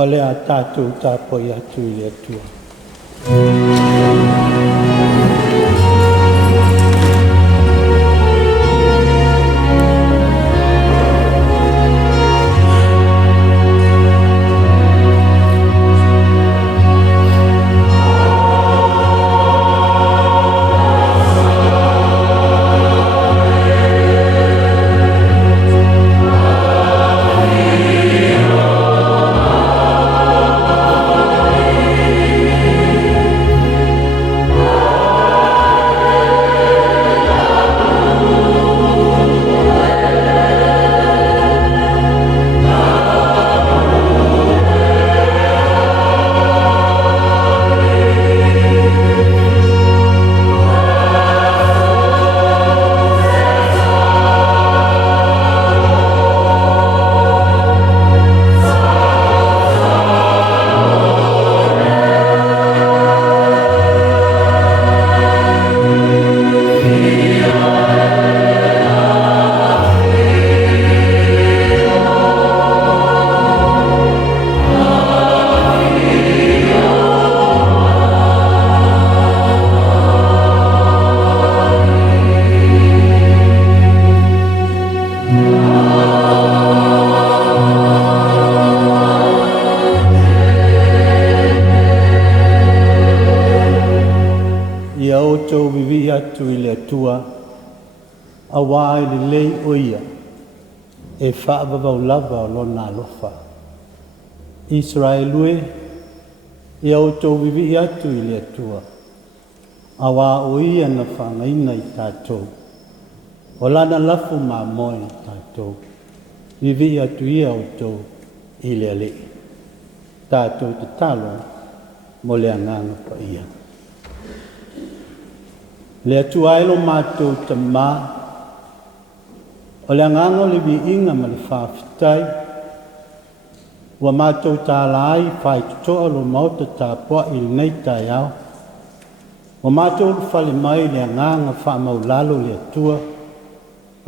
ole a tātou tāpoi atu i le atua. Atu i le atua a wā i le lei o ia e whaavavau lava o lona alofa. Israelue i au tau vivi atu i le atua a wā o ia na whangaina i tātou o lana lafu mā moe i tātou vivi atu ia o tau i le ale tātou te talo mo le anganga pa ia. Le atu ailo mātou ta mā, o le angango le vi inga ma le whaafitai, ua mātou tā lai whai tutoa lo mauta tā poa i nei tai au, ua mātou lu whale mai le anganga wha mau lalo le atua,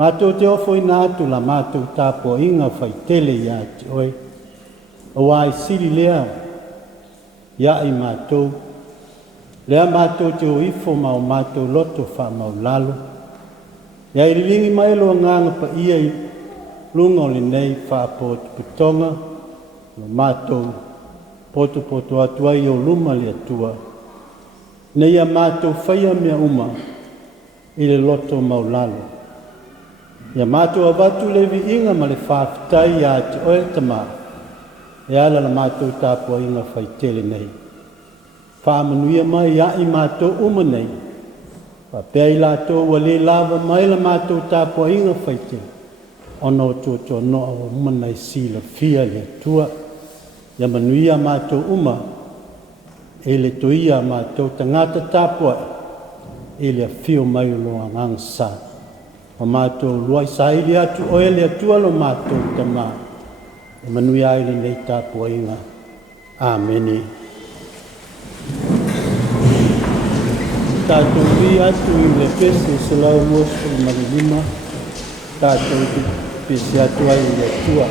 mātou te ofo i nātu la mātou tā poa inga whai tele ia te oi, o wai siri lea, ia i mātou, lea mātou te o ifo ma o mātou loto wha mau lalo. Ia i ringi mai lo nganga pa ia i lunga o le nei wha apoto putonga, lo mātou poto atua i o luma le atua. Nei a mātou whaia mea uma i le loto mau lalo. Ia mātou avatu le vi inga ma le whaafitai a te oe tama, e ala la mātou tāpua inga whai tele nei. Whaamanuia mai ia i mātou uma nei. Whapea i lātou wa le lava mai la mātou tāpua inga whaite. Ono tō noa o umanai sila fia le tua. Ia manuia mātou uma. E le toia mātou tangata tāpua. E le fio mai o loa ngangsa. O mātou luai saili atu oe le atua lo mātou tama. E manuia i le nei tāpua inga. Ameni. Tātou vi atu i le pese se lau mosu i marilima, tātou ki pese atu ai i le tua.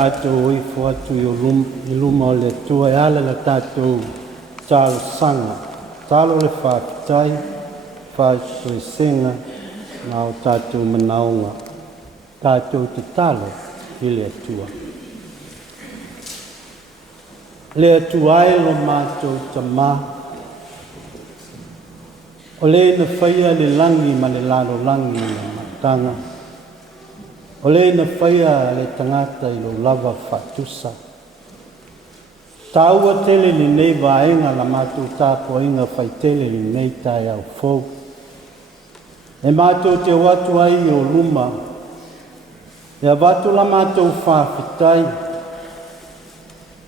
tātou i fuatu i luma o le tua e ala la tātou tālo sanga. Tālo le whāpitai, whāsoesenga, ngā o tātou manaunga. Tātou te tālo i le tua. Le tua e lo mātou tamā. O le na whaia le langi ma le lalo langi na matanga. O le na whaia le tangata i lo lava whatusa. Tāua tele ni nei vaenga la mātou tāpua inga whai tele ni nei tai au fau. E mātou te watu ai o luma. E a watu la mātou whawhitai.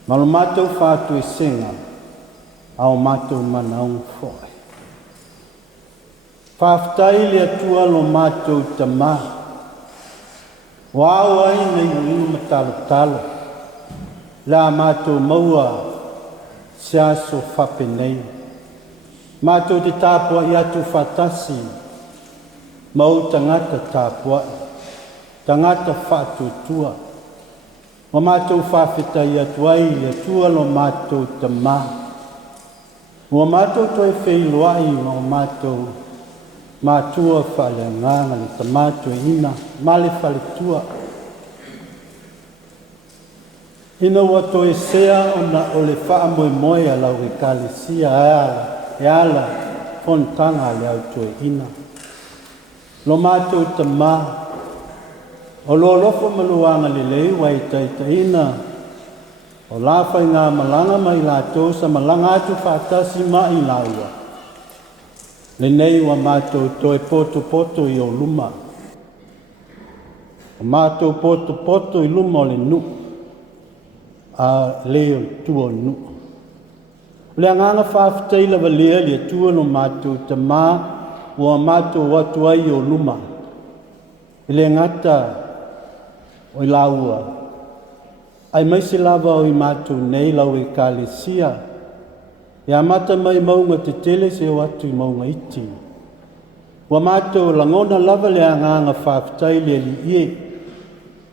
Ma lo mātou whātu e senga. Au mātou manaung whoi. Whawhitai le atua lo mātou tamā. Wāo ai nei inu matalo talo. La mātou maua se aso whape nei. Mātou te tāpua i atu whatasi. Mau tangata tāpua. Tangata whatutua. Wa mātou whawhita i atu ai i atua lo mātou tamā. Wa mātou toi wheiloai o mātou mātua whale nganga le tamātua ina. Male whale tua. Ina wato e sea o le wha moe moe a lau e kālesia e ala fontanga le auto e ina. Lo mātou tamā. O lo lofo maluanga le lei wai taita ina. O la whai ngā malanga mai lātou sa malanga atu whātasi mai laua. Le nei wa mātou toe poto i o luma. O mātou poto i luma o le nu. A leo tua nu. Le anganga whawhitai lawa lea le tua no mātou tamā o mātou watu ai o luma. Le ngata o i laua. Ai maisi lava o i mātou nei lau e kālesia. E amata mai maunga te tele se o atu i maunga iti. Wa mātou langona lava le anganga whawhitai le li ie.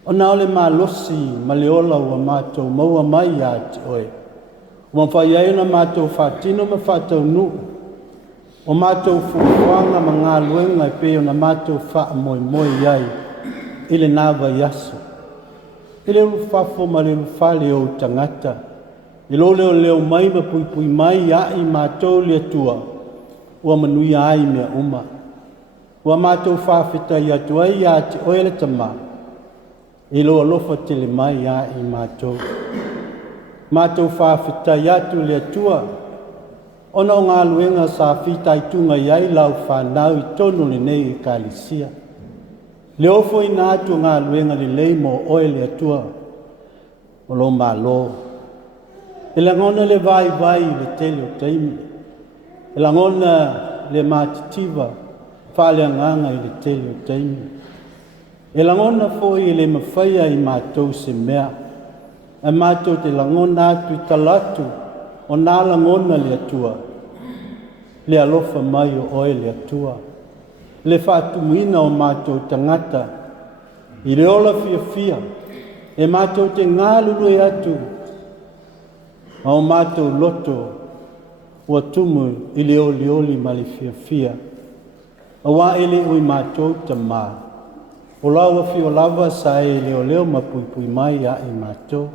O nao le malosi ma le ola ua mātou maua mai a te oe. Ua mwhai ai na mātou whātino ma whātau nu. O mātou fukuanga ma ngā luenga e peo na mātou wha moe moe iai. Ile nāwa yaso. Ile ufafo ma le ufale o tangata. Ilo leo mai ma pui mai a i mātou le atua. Ua manui ai mea uma. Ua mātou whawhita i atu ai a te oe le tamā. Ilo alofa tele mai a i mātou. Mātou whawhita i atu le atua. Ona o ngā luenga sa whitai tunga iai lau whanau i tono le nei i kālesia. Le ofo i nātu ngā luenga le lei mo oe le atua. O lo mālo. E langona le vai le tele o taimi. E langona le mātitiva. Whale anganga i le tele o taimi. E langona foi le mawhaia i mātou se mea. E mātou te langona atu i talatu o nā langona le atua. Le alofa mai o oe le atua. Le whaatumuina o mātou tangata. I le ola fia. E mātou te ngālulu e atu. A o mātou loto ua tumu i le oli ma le fia. A wā ele ui mātou tamā. O laua fio lava sa e leo ma pui mai a e mātou.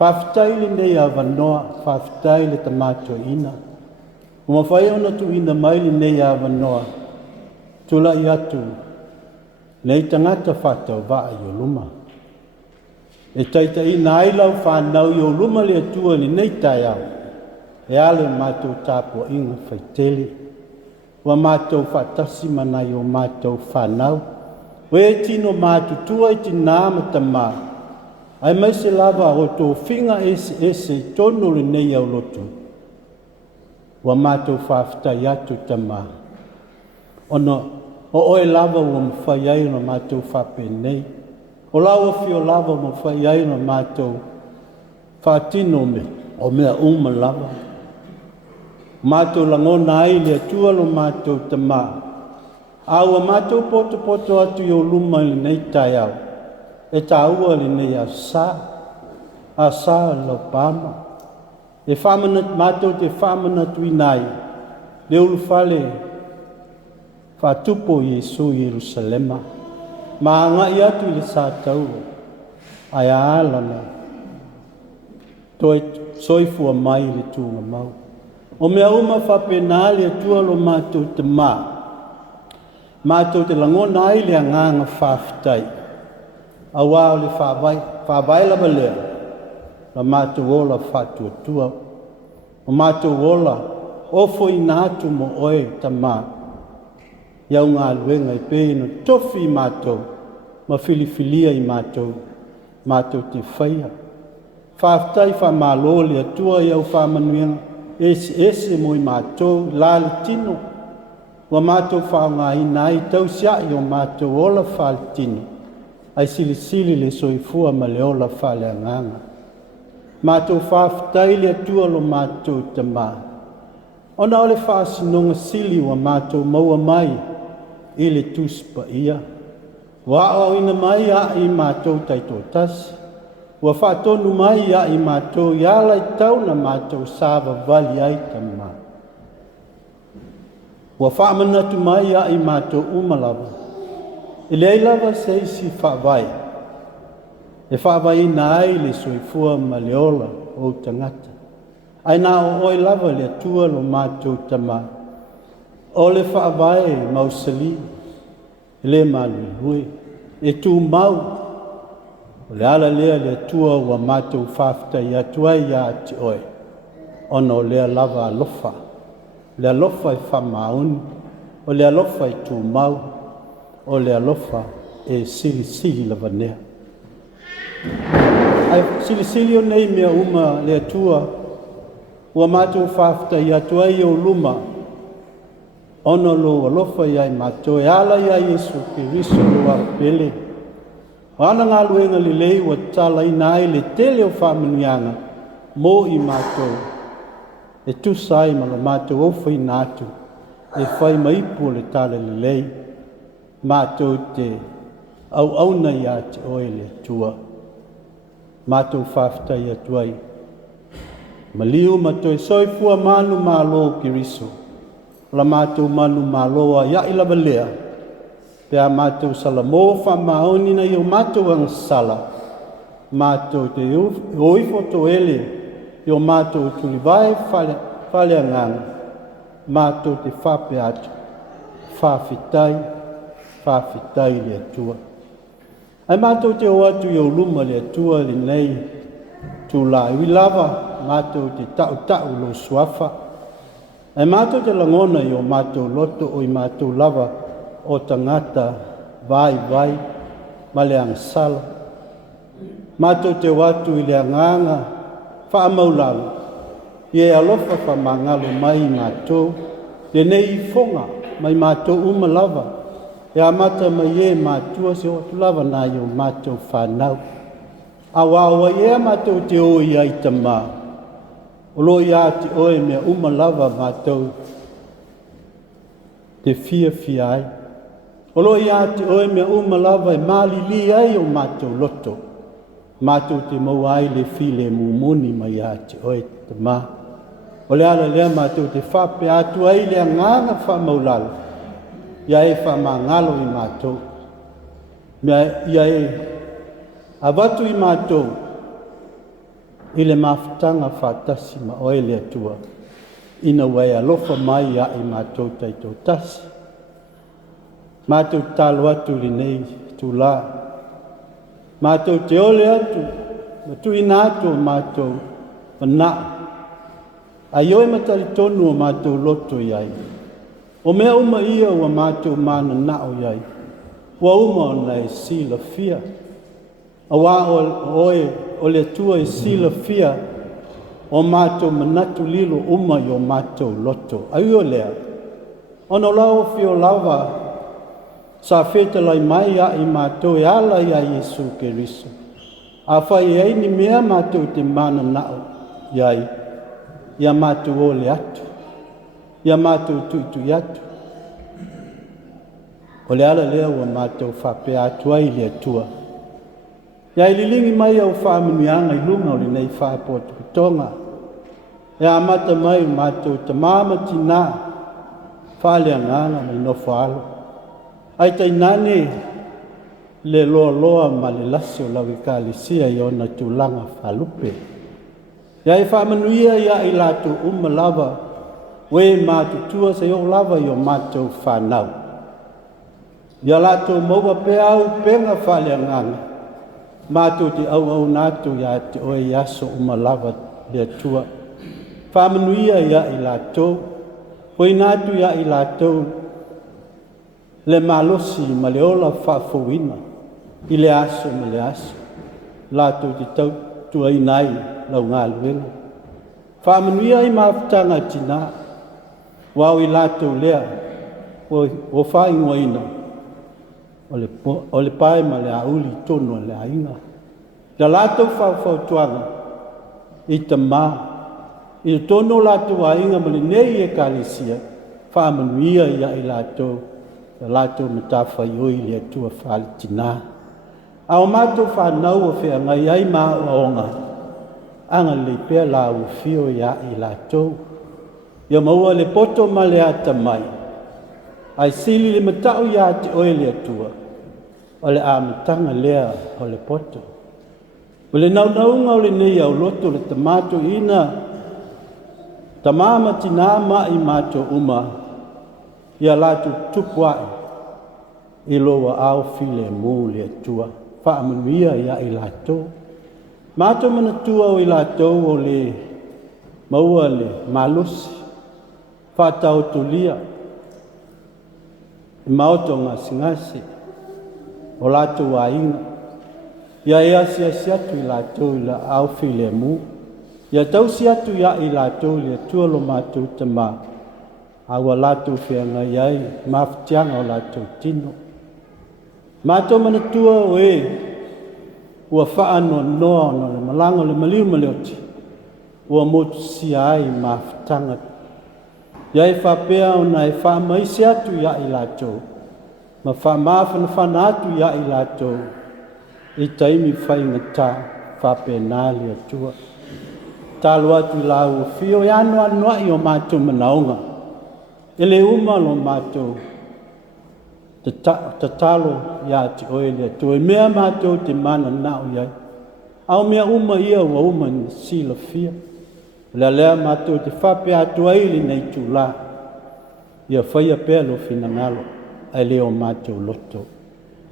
Whawhitai le nei a wanoa, whawhitai le tamato ina. O mawhai ona tu ina mai le nei a wanoa. Tula i atu, nei tangata whatau waa i o luma. E taita ina ailau whanau i o luma le atua le nei tai au. E ale mātou tāpua inga whaitele. Wa mātou whatasi manai o mātou whanau. Oe tino mātutua i ti nāma tamā. Ai mai se lava o tō whinga ese i tono le nei au lotu. Wa mātou whawhitai atu tamā. Ono, o oe lava ua mwhai ai no mātou whape nei. O laua fio lava ua mwhai ai no mātou whatino me, o mea uma lava. Mātou langona ai le atua lo mātou tamā. Aua mātou poto atu i o luma i nei tai au. e taua le nei asa lo pama e whamana mātou te whamana tuinai le ulu whale whatupo Iesu Yerusalema ma ngai atu i le sātau ai ālana toi soifua mai le tūnga mau o mea uma whapena le atua lo mātou te mātou te langona ai le anganga whawhitai awa o le whawai lava lea la mātou ola whatuatua o mātou ola ofo i nātu mo oe ta iau ngā luenga i pēna tofi i mātou ma filifilia i mātou te whaia whawhitai whamalo le atua iau whamanuenga ese mo i mātou lale tino wa mātou whaonga i nai tau sia i o mātou ola whale tino ai sili le soifua ma le ola whale anganga mātou whawhitai le atua lo mātou te ona ole whaasinonga sili wa mātou maua mai i le tuspa ia wa o ina mai a i mātou taito tasi wa whaatonu mai a i mātou iala i tau na mātou sāwa vali ai tama wa whaamanatu mai a i mātou umalawa i le lava se isi whaavai e whaavai na ai le soifua ma le ola o tangata ai nā o oi lava le atua lo mātou tama o le whaavai mausali le malului e tū mau o le ala lea le atua wa mātou whawhitai atua i a te oe ono lea lava alofa le alofa i whamauni o le alofa i tū mau o le alofa e sili lava nea ai sili o nei mea uma le atua ua mātou whawhitai atua i o luma ono lo alofa i ai mātou e ala i a Iesu Kiriso lo a pele ana ngā luenga li lei wa tala i nai le tele o whamanuianga mo i mātou e tusai ma lo mātou ofa i nātu e whai maipu le tala li lei mātou te au auna i a te oe le tua mātou whawhitai atuai ma liu ma toi soifua manu mālo Kiriso la mātou manu māloa ia i lava lea pe a mātou sala mō whamaoni na i o mātou ang sala mātou te oifo to ele i o mātou tuli vai whale anganga mātou te whape atu whawhitai le atua ai mātou te o atu i o luma le atua le nei tu la i lava mātou te tau lo suafa ai mātou te langona i o mātou loto o i mātou lava o tangata vai ma le angsala mātou te watu i le anganga whaamaulalo i e alofa whamangalo mai mātou le nei fonga mai mātou lava e amata mai e mātua se o tu lava na i o mātou whanau awa e mātou te o i ai tama o lo i a te oe mea lava mātou te fia ai o lo i a te oe mea lava e malili ai o mātou loto mātou te mau ai le file mumuni mai a te oe tama o le ala lea mātou te whape atu ai le anganga whamaulalo ia e whamangalo i mātou mea ia e avatu i mātou i le mawhitanga whatasi ma oe le atua ina wai alofa mai a i mātou taito tasi mātou talo atu li nei tu la mātou te ole atu ma tu ina atu o mātou mana ai oe matari tonu o mātou loto iai o mea uma ia ua mātou mana nao iai ua uma ona e sila fia awa o le atua e sila fia o mātou manatu lilo uma i o mātou loto ai o lea ono lau fio lava sa feta lai mai a i mātou e ala i a Iesu Keriso a whai ei ni mea mātou te mana nao iai ia mātou o le atu ia mātou tuitui atu o le ala lea ua mātou whapea atu ai le atua Ia lilingi mai au whaamanuianga I lunga o nei whaapoto tonga. Ia amata mai mātou te māma tina whaalea nganga mai no whaalo. Ai tai nane le loa loa ma le lasi o lawi kālisia I ona tūlanga whalupe. Ia whaamanuia ia I lātou lava we mātou tua se o lava I o mātou whanau. Ia lātou maua pe au penga whaalea nganga. Mātou te au nātou ia te oe iaso lava le tua. Whamanuia ia I lātou. Hoi nātou ia I lātou. Le malosi ma le ola whaafouina. I le aso ma le aso. Lātou te tau tua I nai lau ngā luenga. Whamanuia I mawhtanga tina. Wau I lātou lea. O whaingoina. O le pae ma le auli tono le ainga. La lātou whau tuanga. I ta mā. I tono lātou ainga ma le nei e kālisia. Whamanuia ia I lātou. La lātou matawhai oi le tua whali tina. A o mātou whanau o whea ngai ai mā o onga. Anga le pēr la u whio ia I lātou. Ia maua le poto ma le ata mai. Ai sili le matau ia te oe le atua. O le amatanga lea o le poto. O le naunaunga o le nei au loto le tamato ina. Tamama tina ma I mato Ia latu tupuai. I loa au file mu le atua. Whaamanuia ia I lato. Mato mana tua o I lato o le maua le malusi. Whatau tulia. I maoto ngasi. O lato wainga. Ia ea siatu I lato I la au file mu. Ia tau siatu ia I lato le atua lo mato tama. Awa lato whenga iai. Mawhtianga o lato tino. Mato mana tua o ua whaano noa no le malanga le maliu maleoti. Ua motu si ai mawhtanga. Iai whapea o nai whamaisi atu ia I lato. Ma whamawhana whana atu ia I lato. I taimi whaingata whapea nāli atua. Talo atu I lau whio I anoa I o mato manaonga. Ele lo mato. Te talo ia te oele atua. E mea mato te mana nao iai. Au mea ia wa ni sila fia. Lea mato te whapea atua ili nei tūla. Ia whaia pēr lo finangalo. Ai leo mato loto.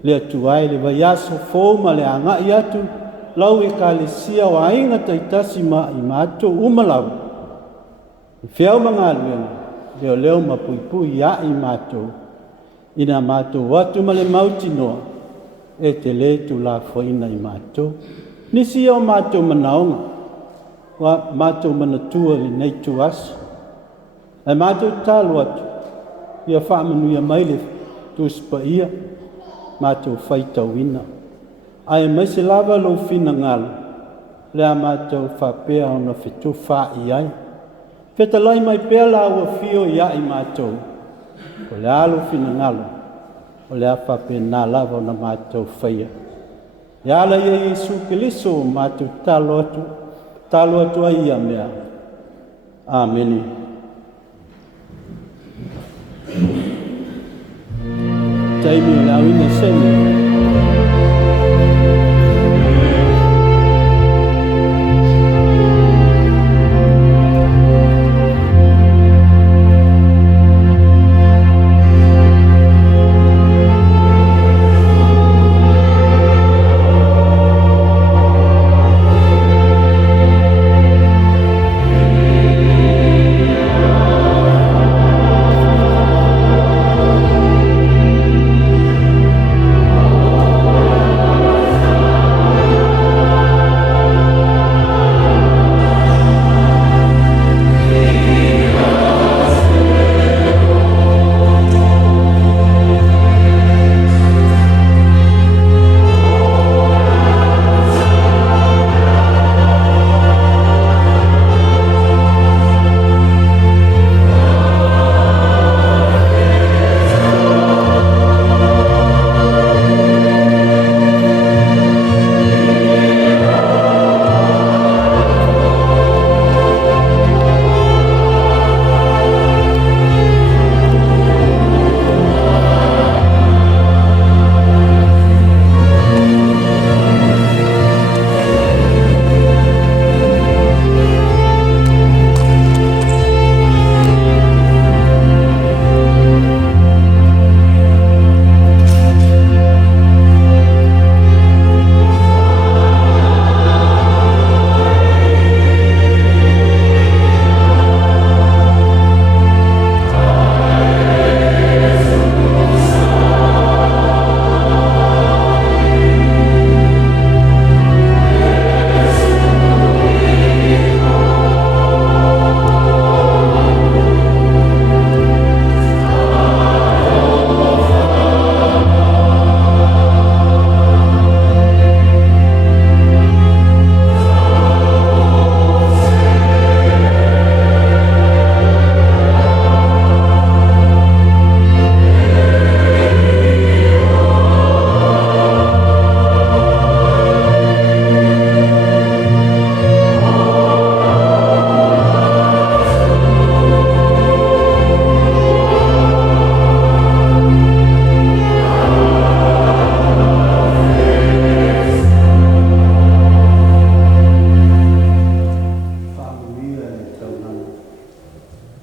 Lea tuai le vaiaso fōma le anga I atu. Lau e kālesia wa inga taitasi ma I mato lau. Whiau mga luenga. Leo mapuipui ia I mato. Ina mato watu ma le mauti noa. E te le tu la whaina I mato. Nisi au mato manaonga. Wa mato manatua li nei tu aso. E mato talo atu. Ia whaamanuia maile tu spa ia. Mato whaita wina. Ai maise lava lo fina ngalo. Lea mato whapea o na whetu wha I ai. Whetalai mai pēr la ua whio ia I mato. O le alo fina ngalo. O le whape nā lava o na mato whaia. Ia ala ia Yesu Kiliso mato talo atu. Talo atu ai ia mea. Amen. Taimi o le awina sene.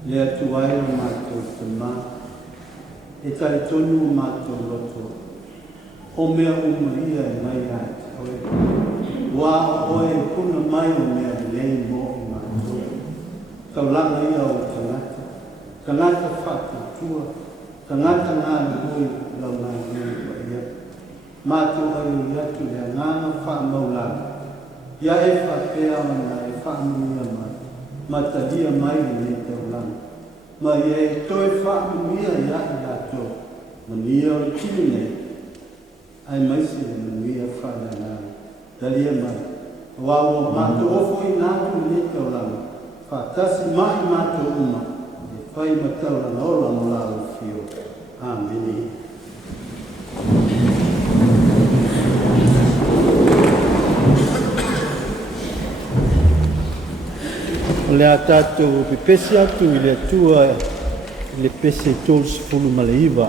le atuai o mātou te mā, e tai tonu o mātou loto, o mea uma ia e mai a te oe. Wā o oe kuna mai o mea lei mo o mātou. Kau langa ia o tangata whātua, tangata ngā ngui lau ngā ngui wa ia. Mātou ai o iatu lea ngāna wha maulanga. Ia e whapea ana e whaamuia mai, ma talia mai ni te ulanga. Ma ia e toi whaamuia ia i ato, ma nia o tini nei, ai maisi e manuia whaananga. Talia mai, wawa mātou ofo i nātu ni te ulanga, whaatasi mai mātou uma, e whai matauranga ola no lau whio. Āmeni. O le tātou pepesi atu i le atua i le pese tolu sefulu ma le iwa.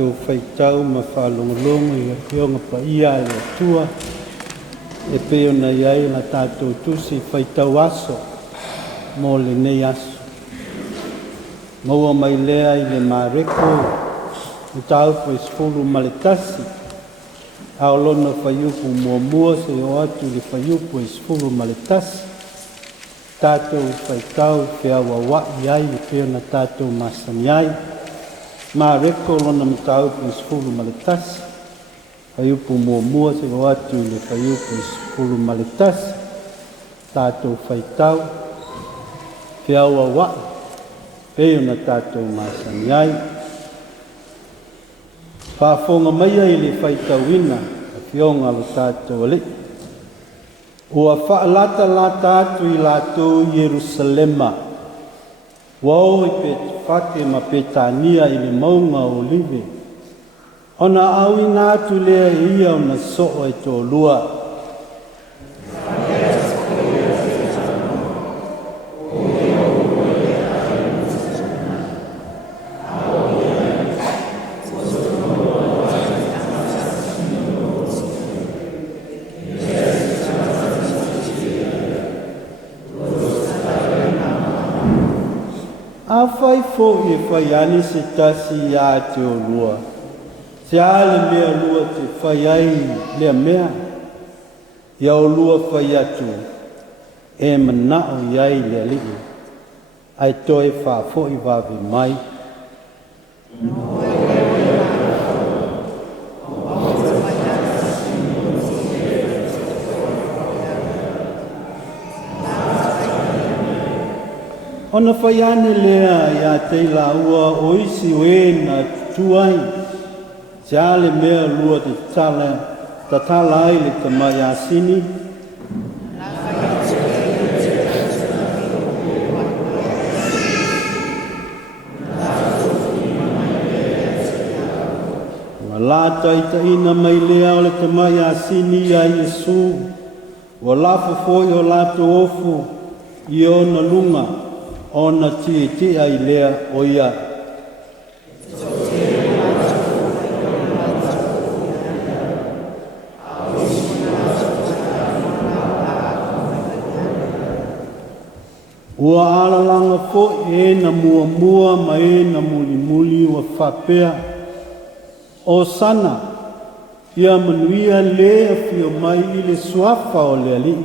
tātou whaitau ma whalongalonga i a pionga pa ia i a tua. E peo na iai la tātou tusi whaitau aso mō le nei aso. Maua mai lea i le mareko i tāu po isfulu maletasi. Aolona whaiupu mua se o atu le whaiupu isfulu maletasi. Tātou whaitau whia wawa iai i peo na tātou masani ai. Ma reko lona mtau po isfulu maletasi. Whaiupu mua se o atu le whaiupu isfulu maletasi. Tātou whaitau whia wawa peo na tātou masani ai. Whaafonga mai ai le whaitau ina a whionga lo tātou ali. Ua whaalata atu i lātou Yerusalema. Wau i pe whake ma Petania i le maunga o liwe. Ona au i nātu lea ia o na so'o e tō lua. A whai fo i whai ani se tasi ia te o lua. Se a le mea lua te whai ai lea mea. Ia o lua whai atu. E manao iai lea lii. Ai toi wha fo i wawi mai. Ona whai ane lea ia te la ua o isi oe na tuai. Se ale mea lua te tala, ta tala ai le tamai asini. Wa la taita ina mai lea o le tamai asini a Yesu. Wa la fofoi o la to ofu i ona lunga. Ona ti ai lea o ia. Ua alalanga fo e na mua ma e na muli wa whapea. O sana, ia manuia lea fio mai i le suafa o le alii.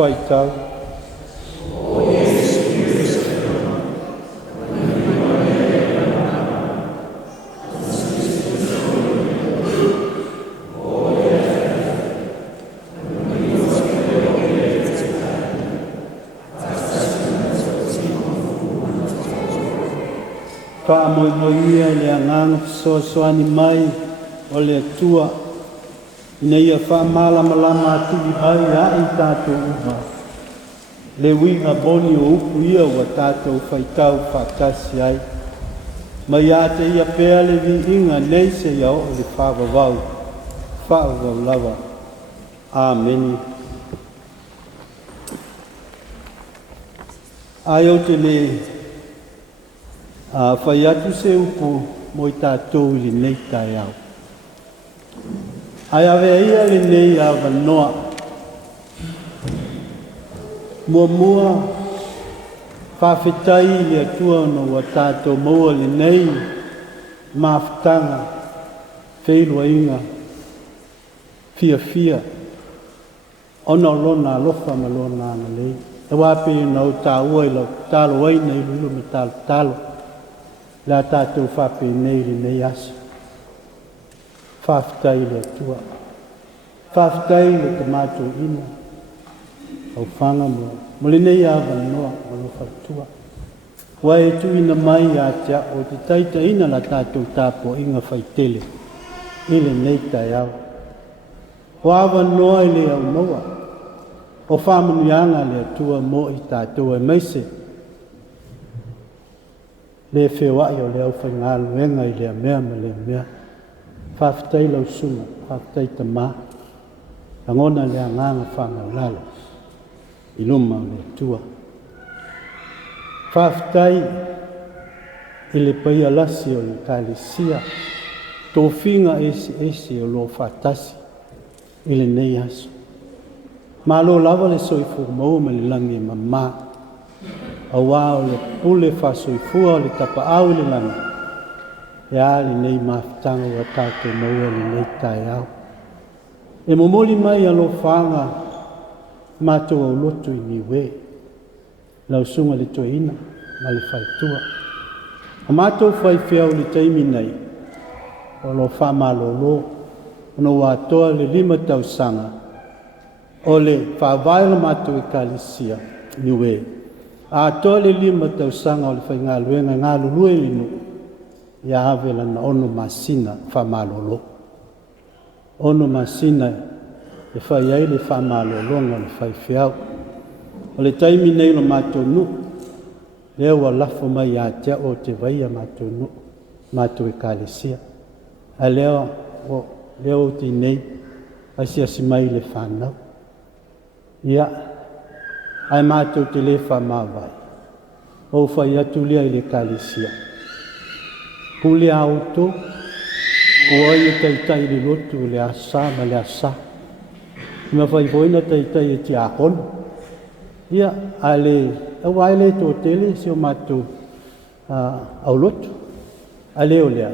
Whaitau. Wha moimoia le anganga soani mai o le atua. Ina ia wha malama atu i ai a i tātou uha. Le winga boni o upu ia wa tātou whaitau whakasi ai. Mai a te ia pēa le vi inga nei se ia o le whawawau. Whawawau lava. Āmeni. Ai o te le whai atu se upu mo i tātou ili nei tai au. Ai ave ia le nei a wanoa. Mua, whawhetai le atua no wa tātou maua le nei, mawhtanga, wheilua inga, fia. Ona lona alofa ma lona ana lei. E wape nau tā ua i lau talo ai nei lulu me talo. La tātou whape nei le nei aso. Whawhetai le atua. Whawhetai le tamato ina. Au whanga mo. Mo le nei awa noa o lo whautua. Wa e tu ina mai a tia o te taita ina la tātou tāpo inga whaitele. Ile nei tai au. O awa noa i le au noa. O whamanianga le atua mo i tātou e meise. Le whewai o le au whaingalu enga i le mea ma le mea. Whawhetai lau suna, whawhetai ta maa. Angona le anganga whanga lalo. I luma o le tua. Whaafitai i le paia lasi o le kalisia. Tō whinga esi o lo whaatasi i le nei aso. Ma lo lava le soifu mau me le langi mamā. Awa o le pule whasoifua o le tapa au le langi. Ia le nei mawhitanga o tātou maua le nei tai au. E momoli mai alo whanga mātou au lotu i niwe. Lau sunga le toina ma le whaitua. A mātou whaiwhiau le taimi nei. O lo whamalolo. Ono wātoa le 5 tausanga. O le whawaila mātou i kalisia niwe. A toa le 5 tausanga o le whainga luenga ngā lulue inu. Ia havela na ono masina whamalolo. Ono masina e whaiai le whamalolonga le whaiwhiau. O le taimi nei lo mātou nu. Leo wa lafo mai a tea o te waia mātou nu. Mātou i kalisia. A leo ti nei. Asia si mai le whanau. Ia. Ai mātou te le whamawai. O whai atu lia i le kalisia. Pule auto, o ai e taitai le lotu le asa ma le asa. Ima whai voina taitai e te akon. Ia, awai le tō tele si o mātou au lotu. A leo lea,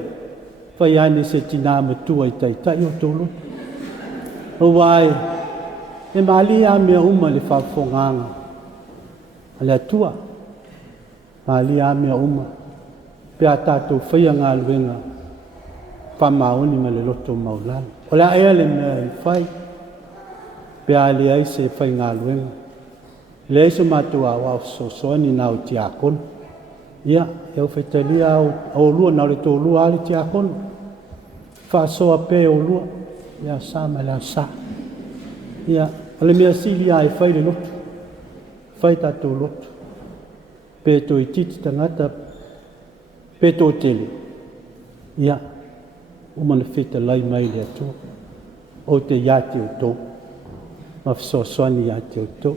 whai ane se tina matua i taitai o tō lotu. Awai, e mali a mea uma le whawhonganga. A le atua, mali a mea uma. Pea tātou whaia ngā luenga whamaoni ma le loto maulana. O la ea le mea i whai. Pea le aise whai ngā luenga. Le aise mātou a wau sosoani nāu ti akon. Ia, eo whaitalia au lua nāu le tō lua ali ti akon. Whasoa pē o lua. Ia sā ma le sā. Ia, ale mea sili a e whai le loto. Whai tātou loto. Pē tō i titi tangata Peto tele. Ia. Umana whita lai mai le atua. O te iate o tō. Mawhisoaswani iate o tō.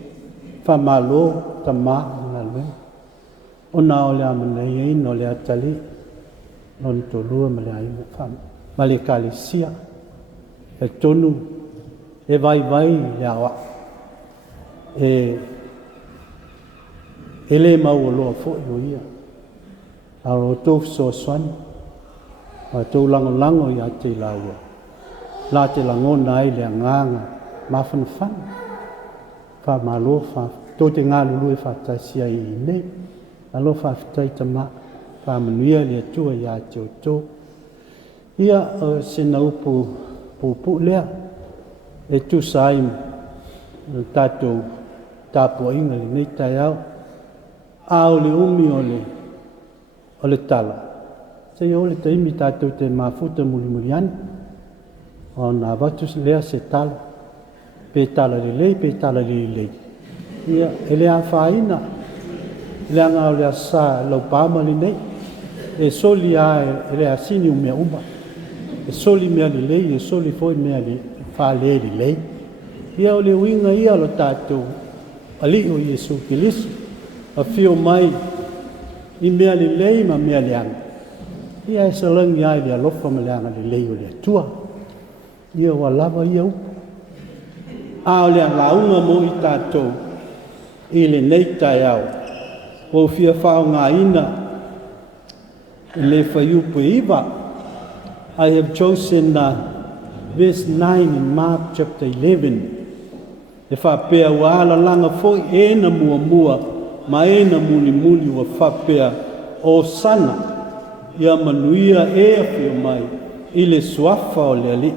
Whamalo ta mā ngā lue. O nā o le amanai ein o le atali. Non tō lua ma le aina wham. Ma le kalisia. E tonu. E vai le awa. E le mau o loa fo i o ia. Aro tō soaswani, a tō lango i a te laua. La te langona ai le nganga, mawhanawhana. Wha malo, tō te ngā lulu e whatasia i nei. Alo whawhitai tama, wha manuia le atua i a te o tō. Ia se na upu pūpū lea, e tū saim, tātou tāpua inga le nei tai au. Ao le umi o le tala. Se o le taimi tātou te mafuta muli ani. O nā watu lea se tala. Pe tala le lei, pe tala le lei. Ia, e lea whaina. Lea ngā o lea sā lau pāma le nei. E soli a e lea sini o mea uma. E soli mea le lei, e soli foi mea le wha le lei. Ia o le winga ia lo tātou. Ali o Yesu Kilisu. A whio mai. I mea le lei ma mea le anga. Ia e salangi ai le alofa ma le anga le lei o le atua. Ia wa lava ia upu. A o le launga mo i tātou. I le nei tai au. O fia whao ngā ina. I le whaiupu iwa. I have chosen verse 9 in Mark chapter 11. E whapea wala langa foi e na mua. Ma e na muli wa whapea o sana. Ia manuia e a whio mai. I le suafa o le ali.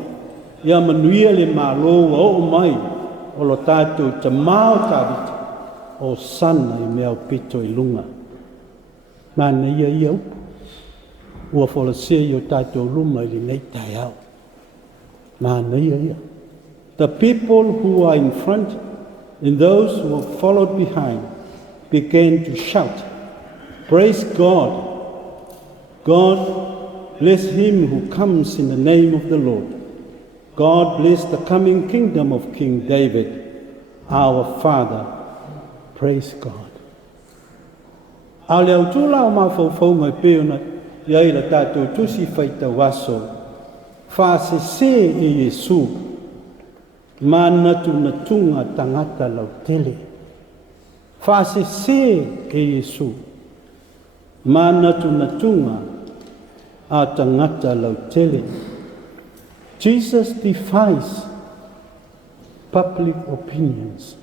Ia manuia le māloa o mai. O lo tātou ta mao tāwita. O sana i mea o pito i lunga. Mana ia upu. Ua wholesea i o tātou luma i le nei tai au. Mana ia. The people who are in front and those who have followed behind began to shout, "Praise God! God bless him who comes in the name of the Lord. God bless the coming kingdom of King David, our father. Praise God. A leo tūla o mawhau ngai peona, iai la tātou tusi whaita waso, whaasese e Yesu, manatu na tunga tangata lau tele. Whaasese e Yesu, manatu na tunga a tangata lau tele. Jesus defies public opinions.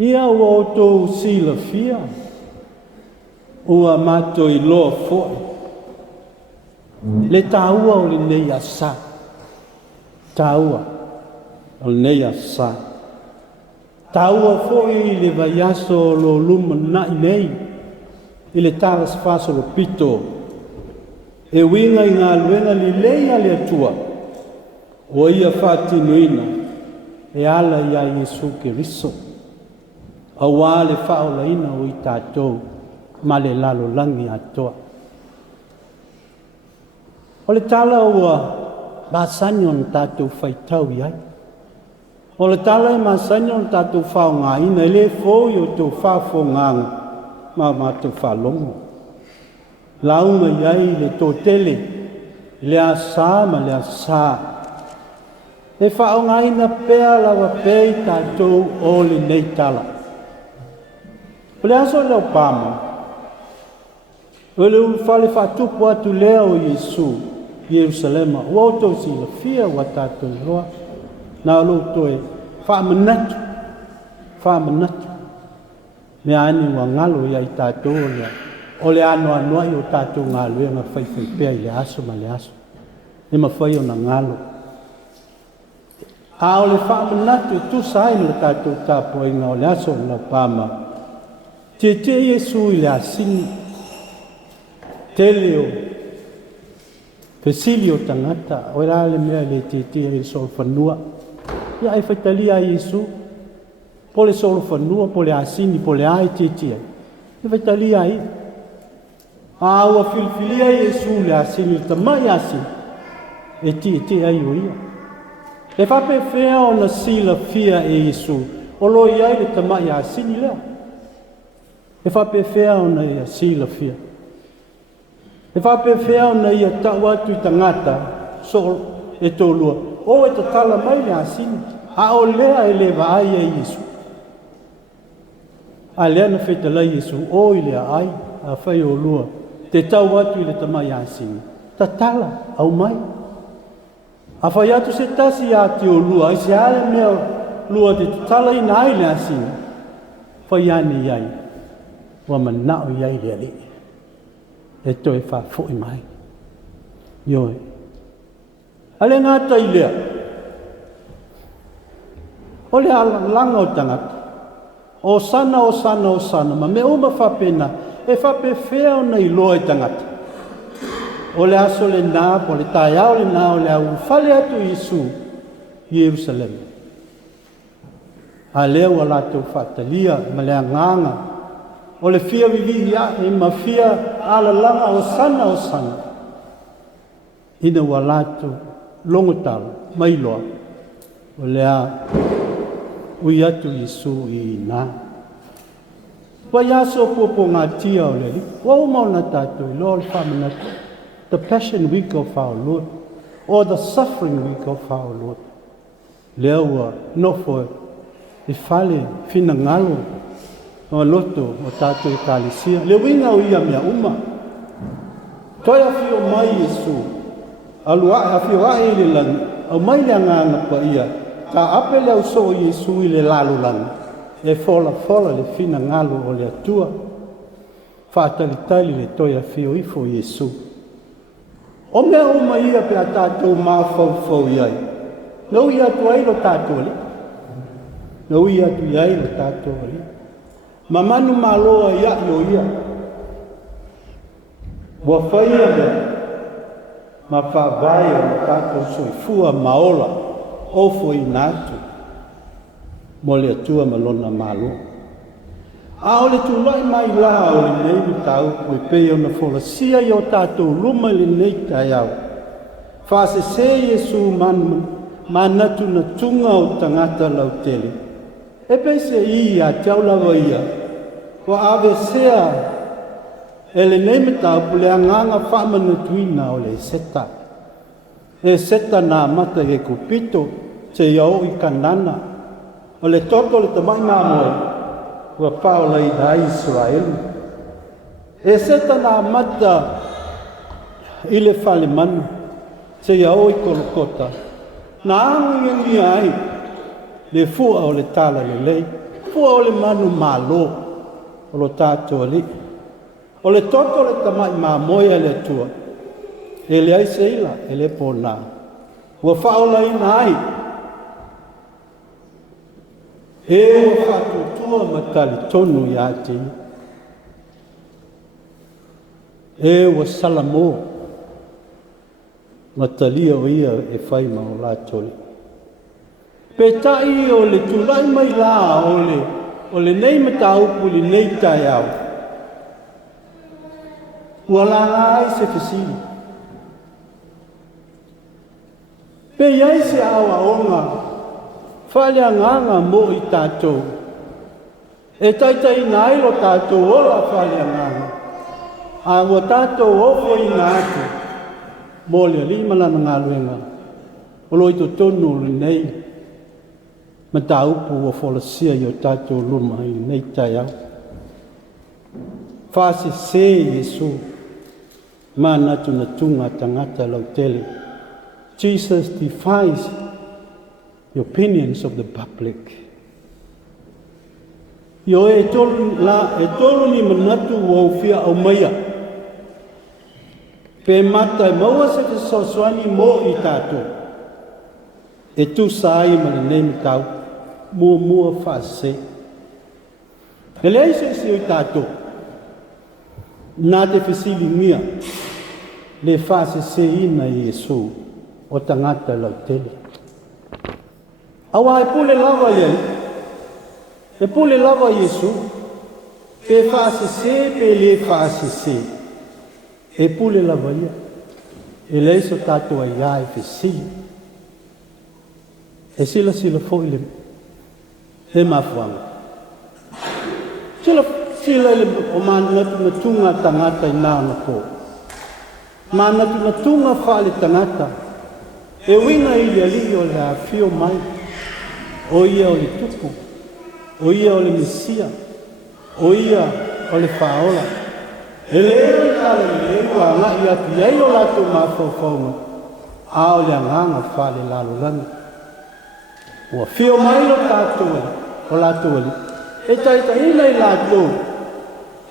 Ia o tō sila fia, ua mato I loa foe. Le tāua o le nei asa. Tāua o le nei asa. Tāua foe I le vaiaso lo luma nai nei. I le tāras whaso lo pito. E winga I ngā luenga li leia le atua. O ia whātinuina. E ala ia Yesu Keriso. Awa le whaolaina o I tātou. Ma le lalo langi atoa. O le tala ua masani on tātou whaitau iai. O le tala e masani on tātou whao ngā ina. Le fōi o tō whafo ngāngu. Ma mātou whalongo. Launga iai le tō tele. Le asa ma le asa. E whao ngā ina pēa lawa pēi tātou o le nei tala. O le aso leo pāma. O le whale whatupu atu lea o Yesu, Jerusalema. Ua o tō si la fia wa tātou roa. Nā lo tō e whaamanatu. Whaamanatu. Me ani wa ngalo ia I tātou o lea. O le ano anoa I o tātou ngā lue ngā whaiwhai pēa I le aso ma le aso. E ma whai o na ngalo. A o le whaamanatu tu sai le tātou tāpo I ngā o le aso o la pāma. Te Yesu I le asini. Teleo. Pesilio tangata. O le mea le te I sol whanua. Ia e whaitalia Yesu. Po le sol whanua, po le asini, po le ai te. E whaitalia I. A ua filfilia Yesu le asini. Le tamai asini. E te ai o ia. Le whape whea o na sila fia e Yesu. O lo iai le tamai asini lea. E whape whea o na ia sila fia. E whape whea o na ia tau atu I tangata so e tōlua. O e ta tala mai le asini. A o lea e le vaai e Yesu. A lea na whetala Yesu. O I lea ai a whai o lua. Te tau atu I le tamai asini. Ta tala au mai. A whai atu se tasi a te o lua. I se ale mea lua te tala I na ai le asini. Whai ane iai. Wa manao iai le ali. E toi wha fui mai. Ioi. Ale ngata I lea. O le langa o tangata. O sana. Ma me uma whapena. E whape whea o nei loa I tangata. O le aso le nā, po le tai au le nā, o le au whale atu Yesu. Jerusalem. A lea wa lātou whatalia. Ma lea nganga. O le fia vivi ia e ma fia ala langa o sana. Ina wa lātou longotalo, mailoa. O lea ui atu Yesu I nā. Wai aso popo ngā tia o leli. Wa umau na tātou I loa le whamanatu. The Passion Week of our Lord. Or the Suffering Week of our Lord. Lea ua nofo I whale fina ngalo. O loto o tātou I kālisia. Le winga o ia mea uma. Toi a fio mai Yesu. Alua a fio a le langi. Au mai le anganga pa ia. Ka ape le au so Yesu I le lalo langi. E fola le fina ngalo o le atua. Whātalitali le toi a fio ifo Yesu. O mea uma ia pe a tātou mā fau iai. Nau ia tu ai lo tātou ali. Nau ia tu iai lo tātou ali. Ma manu maloa ia o ia. Wa whaia mea. Ma whawai o tātou soifua maola. Ofo I nātu. Mo le atua malona malo. A o le tūlai mai la o le nei tau. Koe pei o na wholasia I o tātou luma le nei tai au. Whasese Yesu manatu na tunga o tangata lautele. E pese ia tau lawa ia. Wa ave sea ele neimeta pule anganga whamana tuina o le seta. E seta na mata e kupito te iau i kanana. O le toto le tamai ngā moe. Ua pao lai da Israelu. E seta na mata i le whale manu. Te iau i kolokota. Na angi ai. Le fua o le tala le lei. Fua o le manu malo. O lo tātua li. O le toto le tamai mā moia le tua. E le ai seila, e le pōnā. Ua whaola ina ai. E ua whatutua matali tonu i ati. E ua salamo. Matalia o ia e whaima o la toli. Pe tai o le tulai mai la o le nei mataupu li nei tai au. Ua la ai se fesili. Pe iai se awa onga, whale anganga mo i tātou. E taitai nai lo tātou ola whale anganga. A ua tātou ofo i ngātu. Mo lea lima lana ngā luenga. O loi to tonu le nei. Mataupu o wholasia i o tātou luma i nei tai au. Whase se Yesu. Manatu na tunga tangata lau tele. Jesus defies the opinions of the public. Yo e tolu ni manatu o fia au maya. Pe mata e maua se te soswani mo i tātou. E tu sai ma le nemi tau. Mua whase. E lei se o i tātou. Nā te whisili mia. Le whase se ina i Yesu. O tangata lau tele. Awa e pule lava iai. E pule lava Yesu. Pe whase se, pe le whase se. E pule lava ia. E leiso tātua ia e whisili. E sila fōi le. E mafuanga. Sila le o manatu na tunga tangata i nāna pō. Manatu na tunga whale tangata. E wina i le ali o le a fio mai. O ia o le tupu. O ia o le Mesia. O ia o le whaola. E le e tala le ua nga i atu iei o lato mawhauwhaunga. A o le anganga whale lalo lana. Ua fio mai lo tātua. O lato ali. E taita ina i lato.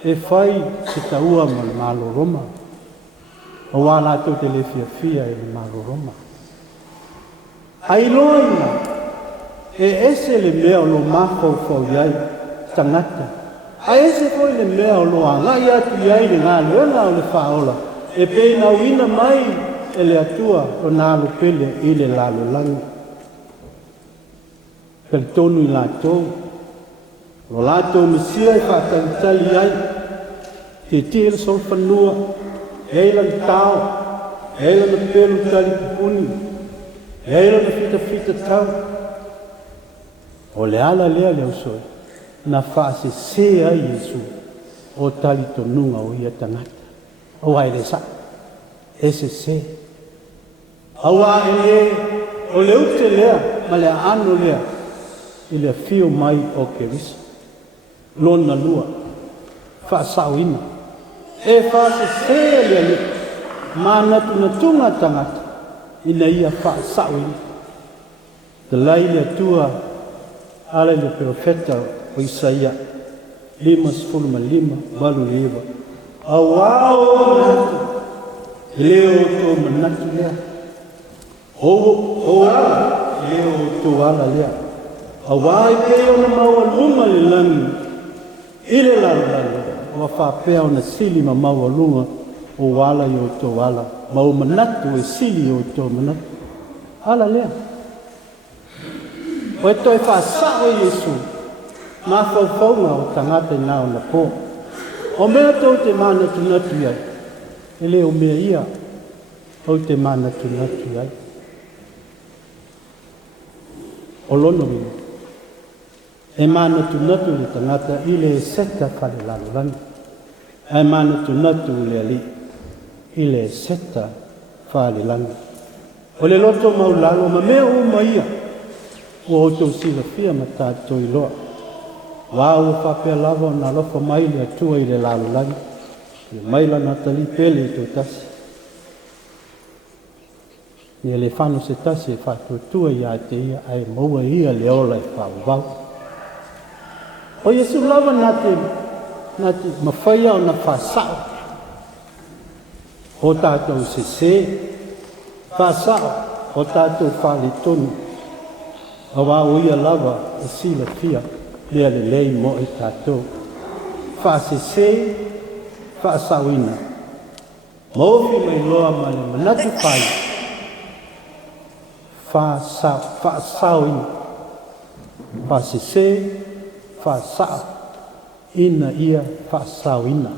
E whai se taua ma le malo roma. O wā lato te le fia e le malo roma. Ai loina, e ese le mea o lo mawhauwhau iai, tangata. A ese foi le mea o lo angai atu iai le ngā luenga o le whaola. E pei na wina mai e le atua o nālo pele i le lalo langi. Pele tonu i lātou. Lo lātou Mesia i whātalitali iai. Te tira sol whanua, eila ni tau, eila na pelu tali pupuni. Eira na fita tau. O le ala lea leo soi. Na whaase se a Yesu. O tali tonunga o ia tangata. O aere sa. Ese se. Awa e o le ute lea. Ma le ano lea. I le fio mai o kerisa. Lona lua. Whaasau ina. E whaase se a lea lea. Ma natu na tunga tangata. Ina ia whaasau ina. Te lai le tua ala le profeta o Isaia 5:5 balu leva. Awao natu. Leo to manatu lea. O ala. Leo to ala lea. Awai peo na maua lunga le langi. Ile lalo. Wa whapea na sili ma maua lunga. O wala i o tō wala. Ma o manatu e sili o tō manatu. Ala lea. O e toi whaasao Yesu. Ma whauwhaunga o tangata i nao na pō. O mea tau te manatu natu iai. E leo mea ia. O te manatu natu iai. o lono ina. E mana tunatu le tangata i le seta whale lalolani. E mana tunatu le ali i le seta whale lani. O le loto mau lalo ma mea o maia. O tau sila fia ma tātou i loa. Wāua whapea lava o nā lofa mai le atua i le lalolani. Le maila na tali pele i tō tasi. Ni le whanu se tasi e whatuatua i a te ia ai maua ia le ola e whauwau. O Yesu lava nā te mawhaia o na whasao. O tātou se se. Whasao o tātou whale tonu. A wāu ia lava e sila fia lea le lei mo e tātou. Whase se. Whaasawina. Maufi mai loa ma le manatu whai. Whaasawina. Whaasese. Whaasao. Ina ia whaasawina.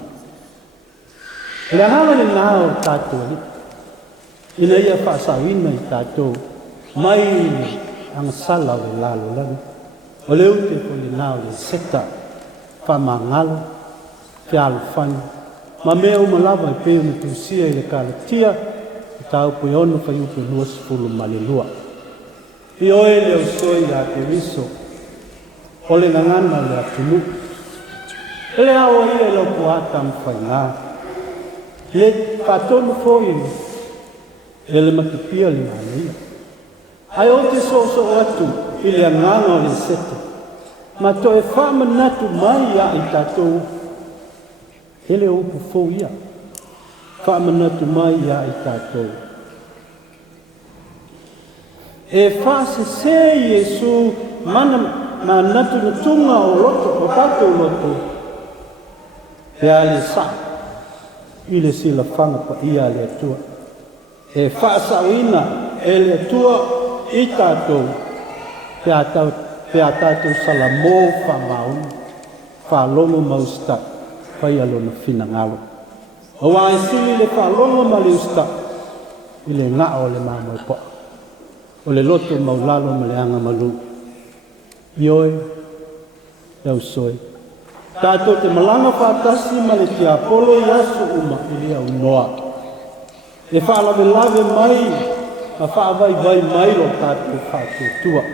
Le hama le nao tātou li. Ina ia whaasawina i tātou. Mai ang sala le lalo lani. O leu te ko le nao le seta. Whamangalo. Fialo whani. Ma mea o malawa e peo na tusia i le kalatia, i tau pui ono whai upe lua sifulu malilua. I oe leo soi a te riso, o le ngangana le atunu. E le awa ia e lopo atam whai ngā. Le patonu fōi e le matupia le ngāna ia. Ai o te so atu i le nganga o le seta. Ma to e whamanatu mai a i tātou. Ele o pufo ia. Whamanatu mai ia i tātou. E whase se Yesu mana natu na tunga o loto, o tātou loto. E ale sa. I le sila whanga pa ia le atua. E whaasawina e le atua i tātou. Pea tātou salamo whamaun. Whalongo maustak. Pai alo na fina ngalo. O wa e sili le whalonga ma le usta. I le ngā o le māma po. O le loto maulalo ma le anga malu. I oe, iau soi. Tātou te malanga whātasi ma le te apolo i aso uma i le au noa. E whaalawe lawe mai, ma whaawai vai mai lo tātou whātou tua.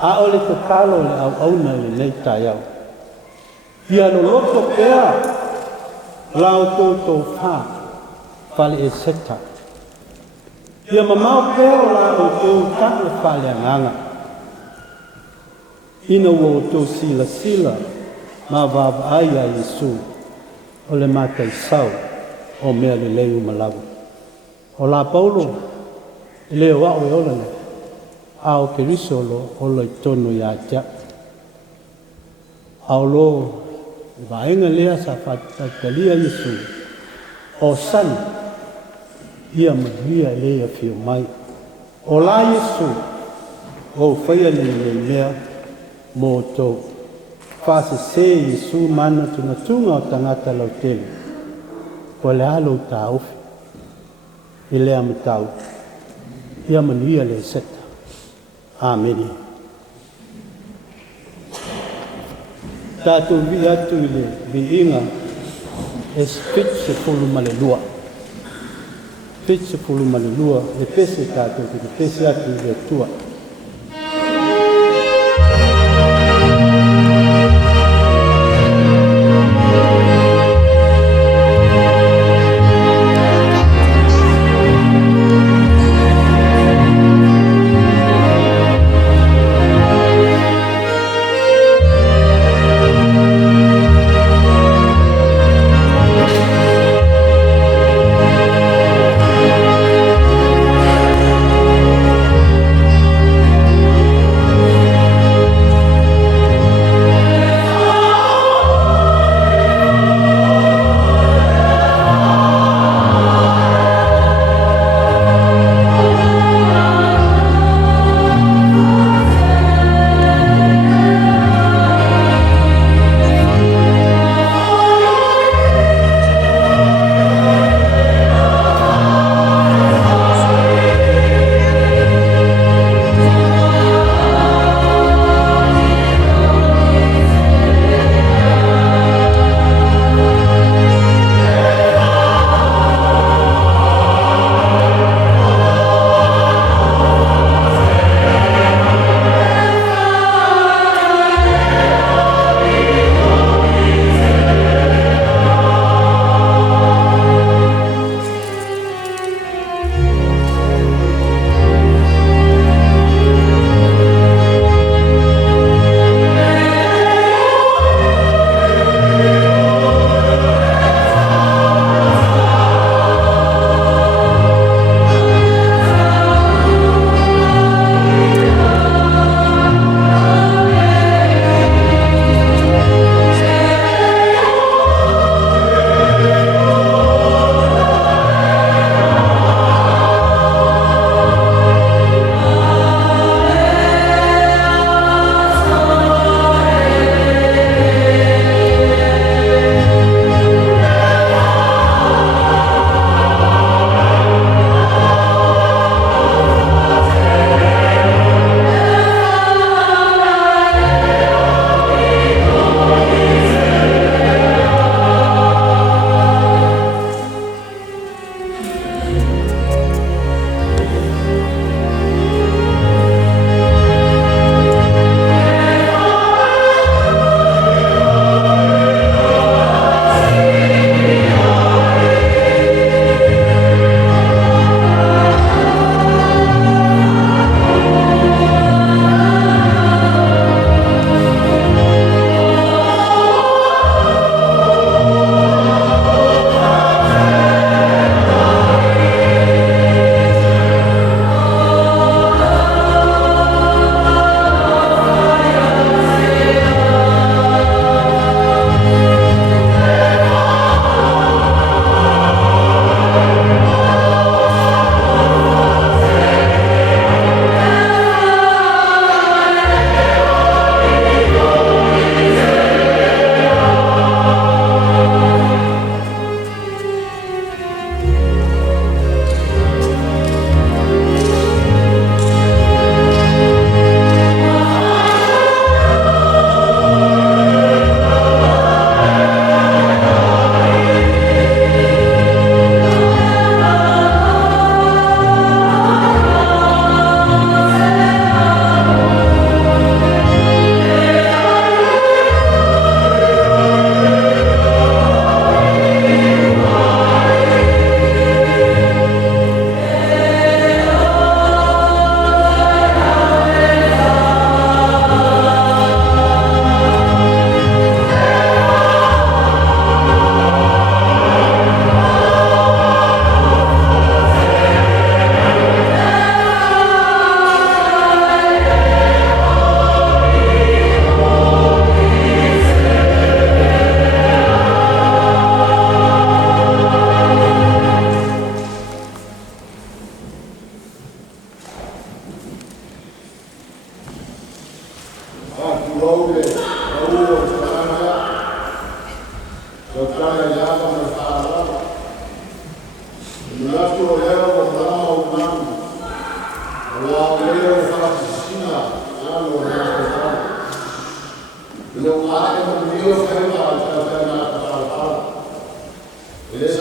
A o le te kalo le au auna le leita iau. Ia no loto pea, lau tōtou whā, whale e seta. Ia mamau pea o lau tō tāne whale anganga. Ina o tō sila, ma vava ai a Yesu, o le mātai sau, o mea le leu malawu. O la Paulo, leo a o ola le, a o kerisolo, o lo i tono i atia. A o lo, vaenga lea sa whatalia Yesu. O san, ia maria lea fio mai. O la Yesu, o whaia le lea mō tō. Whase se Yesu mana tuna tunga o tangata lau tele. Ko le alo ta ofi. I lea matau. Ia maria le seta. Amen. Tātou vi atu i le vi inga e spitse fulu malelua. Spitse fulu malelua e pese tātou ki le pese atu i le tua.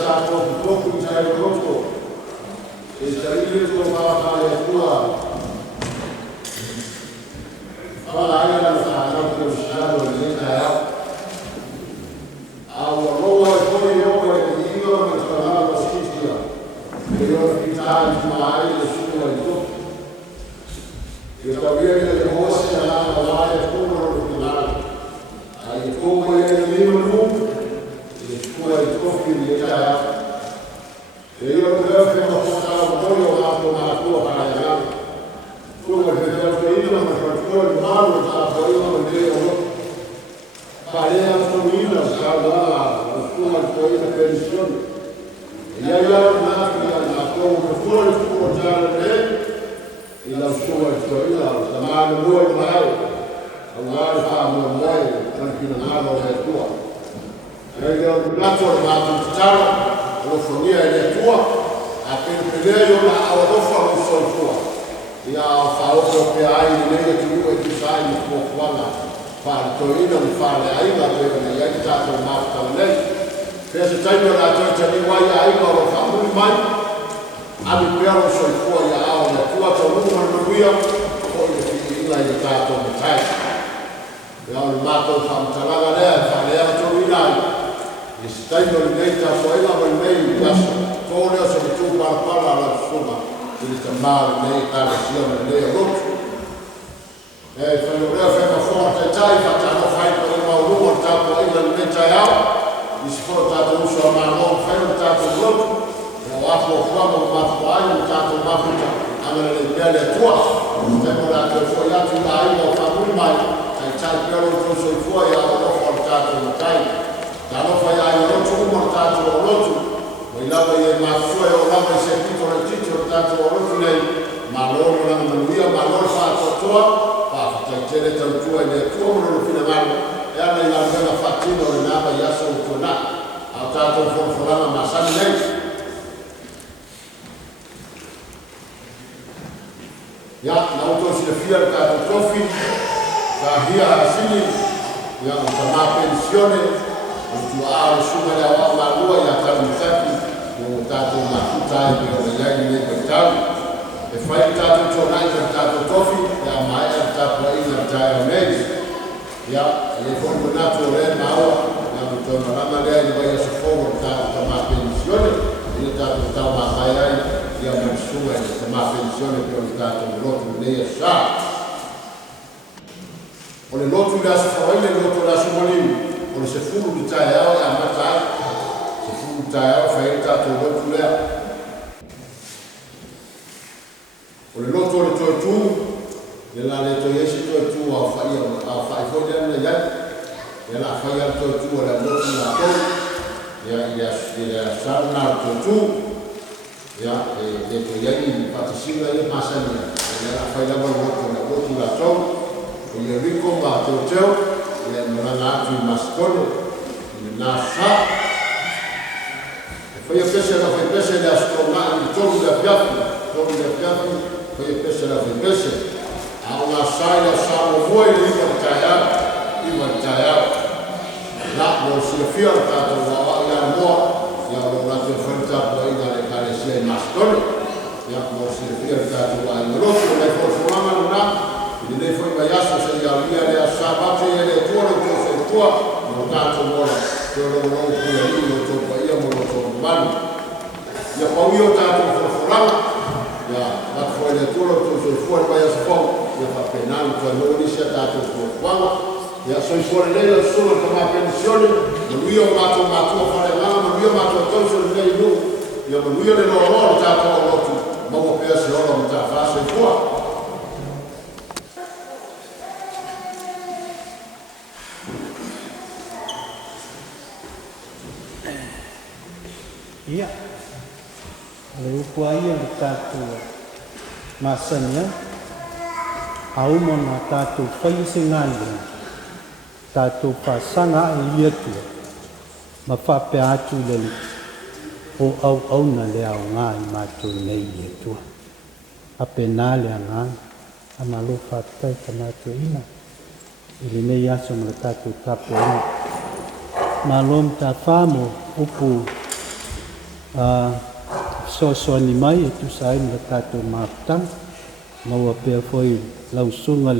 tātou kutoku i tai roko. E tarile tō māwhai e kua. Whala aia na whanau te usiano i nena ea. A ua roa e kore i oka e te inga me te whanau o sistia. E o ki tāi ki maai e sua i tō. E o tawia i te hose a nana lai e kūra o ki nana. A i kōko e ni lima mū. Kua i toki ni e ea. E io te reo ke mokotau koi o hato mātua hana e ngā. Kua te reo ke ina ma kua i maru ta koi o me leo no. Parea to ina ka wala o kua i koi na pensione. E ia ia o nāki a ngā kua o kua i kua tāna ne. I lau kua i koi ina o ta māna mua i mai. A ngāri wha mua mai ana ki na ngāma o e kua. E ia o nato o mātu titara. O whangia e le tua, a penepeleo na awa rofa o soifua. Ia o whaoko pe ai ni leia ki ua i kisai ni kua kuanga. Whaare toina ni whaare aiga pewa ni iai tātou māwhitau nei. Pea se taimio nā toi tani wai aiga o whamuri mai. Ami pea o soifua ia ao na tua tau runga manuia, o i ki inga i tātou me tai. Ia o ni mātou whamtalaga rea, whaare ea tau inai. E se taimio ni nei tā soaila mai nei i aso. Tōreo se ki tū parapara ala suma. I ta māre nei tāre sia mai nei a rotu. E whanau reo whenua whora tai tai whatano whaita i mauruma tāpua ila ni nei tai au. I se whora tātou uso a māngon whenua tātou rotu. E o apo o whama o mātua ai o tātou mafuta. Amana nei mea le tua. Temo rā te whoi atu i ai o whamuri mai. Tai tai pero o tō soi fua i au rofa o tātou o tai. Tano fai ai rotu umar tātou o rotu. Mai lawa i e mātua e o lawa i se tito na tito o tātou o rotu nei. Māloro na manuia, māloro whātotoa. Whāwhatai tere tau tua i le tua moro whina manu. E ana i largana whatino o le nāma i asa o tōna. Au tātou whorwhoranga māsani nei. Ia, na uto si le fia tātou tofi. Ka hia hasini. Ia, o ta mā pensione. O tu ao suga le awa malua i a tau mitaki o tātou mafutai pe o le iai nei pe tau. E whai tātou tōnai te tātou tofi e a mai a tāpua ina tai o nei. Ia, e whongu natu o rea maua ia mo tō marama lea i wai a se whongu tātou ta mā pensione. Ia tātou tau mā mai ai ia mo suga i ta mā pensione pe o le tātou lotu nei a sā. O le lotu le aso whaile lotu le aso molimu. O se furu di tai au e amatai. Se furu di tai au whaere tātou lotu lea. O le lotu o le toi tū. Le la le toi esi toi tū au whai fōi ana iai. Le la whai ana toi tū o le lotu na tō. Ia sarna o toi tū. Ia le toi iai ni patisinga i masania. Le la whai lama lotu na lotu na tō. O le riko ma tō teo. Ia maranga atu i maskono, i nā sā. E whaia pese na whai pese le askona i tōru le piafi, whaia pese na whai pese. A o nā sā i a sā mo mua i le iwa ni tai au. Nā mo sila whia o tātou wawa i a moa, ia o rātou whanitapua i ngā le kare sia i maskono. Ia mo sila whia o tātou wa i marotu, nei whorwhoranga no nā. I nei whai mai aso se i a lia le a sā bate e le tuara tō se tua, mo tātou mora, tō rau kuia i o tō pa ia mo tō manu. Ia pau i o tātou whorwhoranga, ia mat whai le tuara tō se fuare mai aso whau, ia whapenani tō nōni sia tātou whorwhoranga, ia soi fuare leila sura ka mā pensione, manuia o mātou mātua whare ngana, manuia mātua tausa le nei nu, ia manuia le loroa o tātou o lotu, maua pēa se ora mo tā whāsei fua. Ia, le upua ia le tātou masania, aumo na tātou whaise ngāia, tātou whasanga e iatua, ma whape atu le o au na le au ngā i mātou nei iatua. Ape nā le ngā, a malo whatai ka mātou ina, ili nei aso ma le tātou tapo ina. Malom tā whāmo upu so ni mai tu sai na tato matang maua pe foi lausunga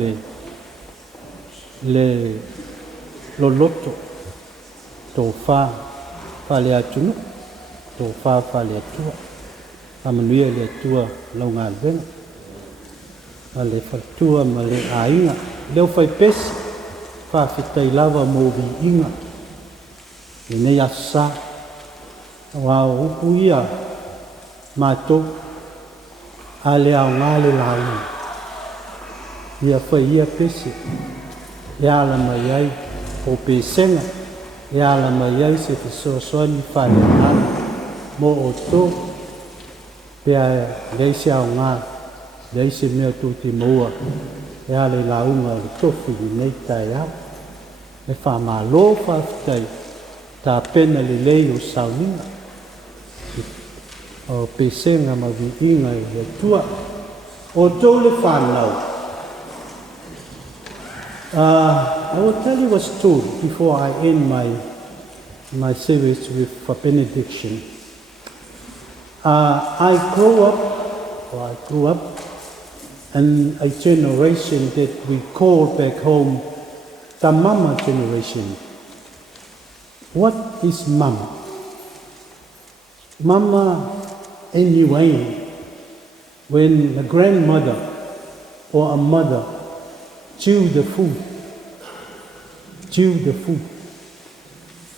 le loloto to fa le atunu to fa le atua amanuia le atua launga venga ale fatua ma le ainga leo fai pesi fa fitai lava mo vi inga ine yasa wa upuia mato ale au ngale lai ia fai ia pesi ia la mai ai o pesenga ia la mai ai se fesosoni fai ana mo o to pea leisi au ngā leisi mea tuti moa ia le launga le tofu nei tai au e wha malo whaftai ta pena le lei o sauninga o pesenga ma vi inga i tua o tau le whanau. I will tell you a story before I end my series with a benediction. I grew up in a generation that we call back home the mama generation. What is mama? Mama, anyway, when a grandmother or a mother chew the food.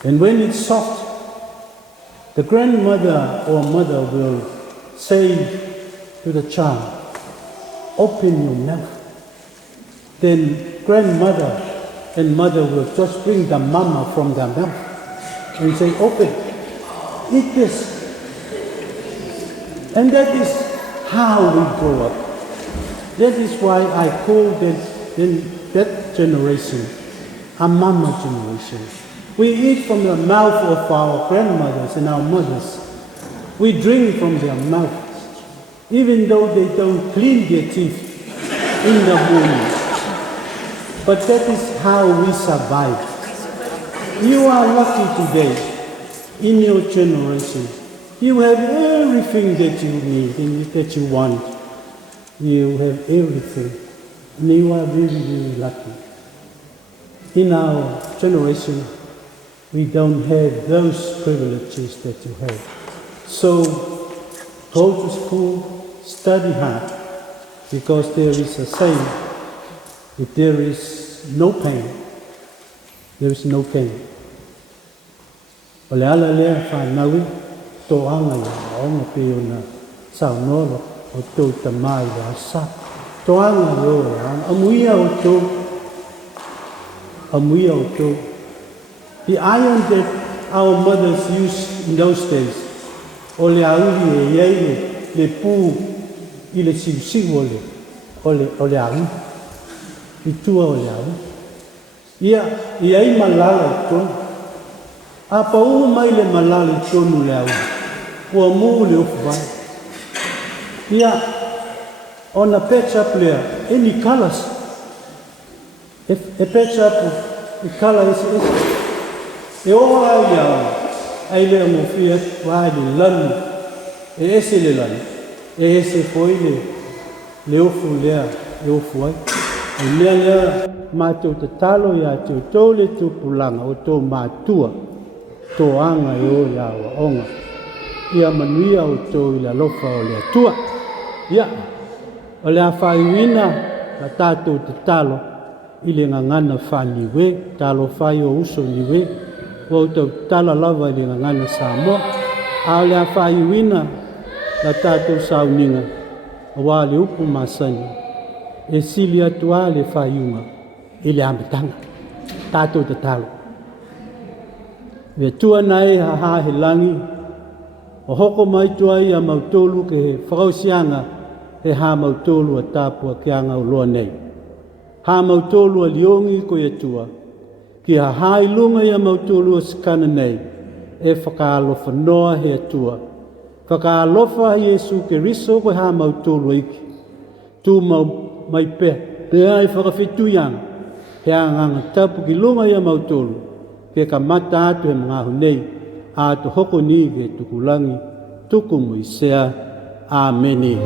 And when it's soft, the grandmother or mother will say to the child, open your mouth. Then grandmother and mother will just bring the mama from their mouth and say, open, eat this. And that is how we grow up. That is why I call that generation a mama generation. We eat from the mouth of our grandmothers and our mothers. We drink from their mouth, even though they don't clean their teeth in the morning. But that is how we survive. You are lucky today in your generation. You have everything that you need and that you want. You have everything. And you are really, really lucky. In our generation, we don't have those privileges that you have. So, go to school, study hard, because there is a saying, if there is no pain, there is no gain. Ole ala lea whanaui, tō anga ia, onga peo na sao noro, o tō tamai wa sa. Tō anga roa, amuia o tō. The iron that our mothers used in those days, o le auri e iei le pū i le siusiu o le auri, i tua o le auri. Ia, iei malala i tōnu. A pau mai le malala i tōnu le auri, ua mū le ufu vai. Ia, on a patch up lea, any colours. E patch up, the colour is e o ai lea mo fia vai le lani, e ese le lani, e ese foi le ufu lea, le ufu ai. E lea mātou te talo ia te tō le tupulanga o tō mātua, tō anga e o ia wa onga. Ia manuia o tō i la lofa o le atua. Ia, o le a whaiwina la tātou te talo i le ngangana whaniwe, talo whai o uso niwe, o tau tala lava i le ngangana Samoa. A o le a whaiwina la tātou sauninga, o wā le upu masani, e sili atua le whaiunga, i le amitanga, tātou te talo. Ve tua nei ha he langi, o hoko mai tua i a mautolu ke he whakausianga he ha mautolu a tāpua ki anga o loa nei. Ha mautolu a liongi ko ia tua, ki ha hai lunga i a mautolu a sikana nei, e whakaalofa noa he atua. Whakaalofa Jesu ke riso ko ha mautolu iki. Tu mai pe, te ai whakawhituyanga, he anganga tapu ki lunga i a mautolu, ke ka mata atu he mga hunei, a to hoko ni ke tukulangi tuku muisea. Ameni.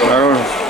Claro.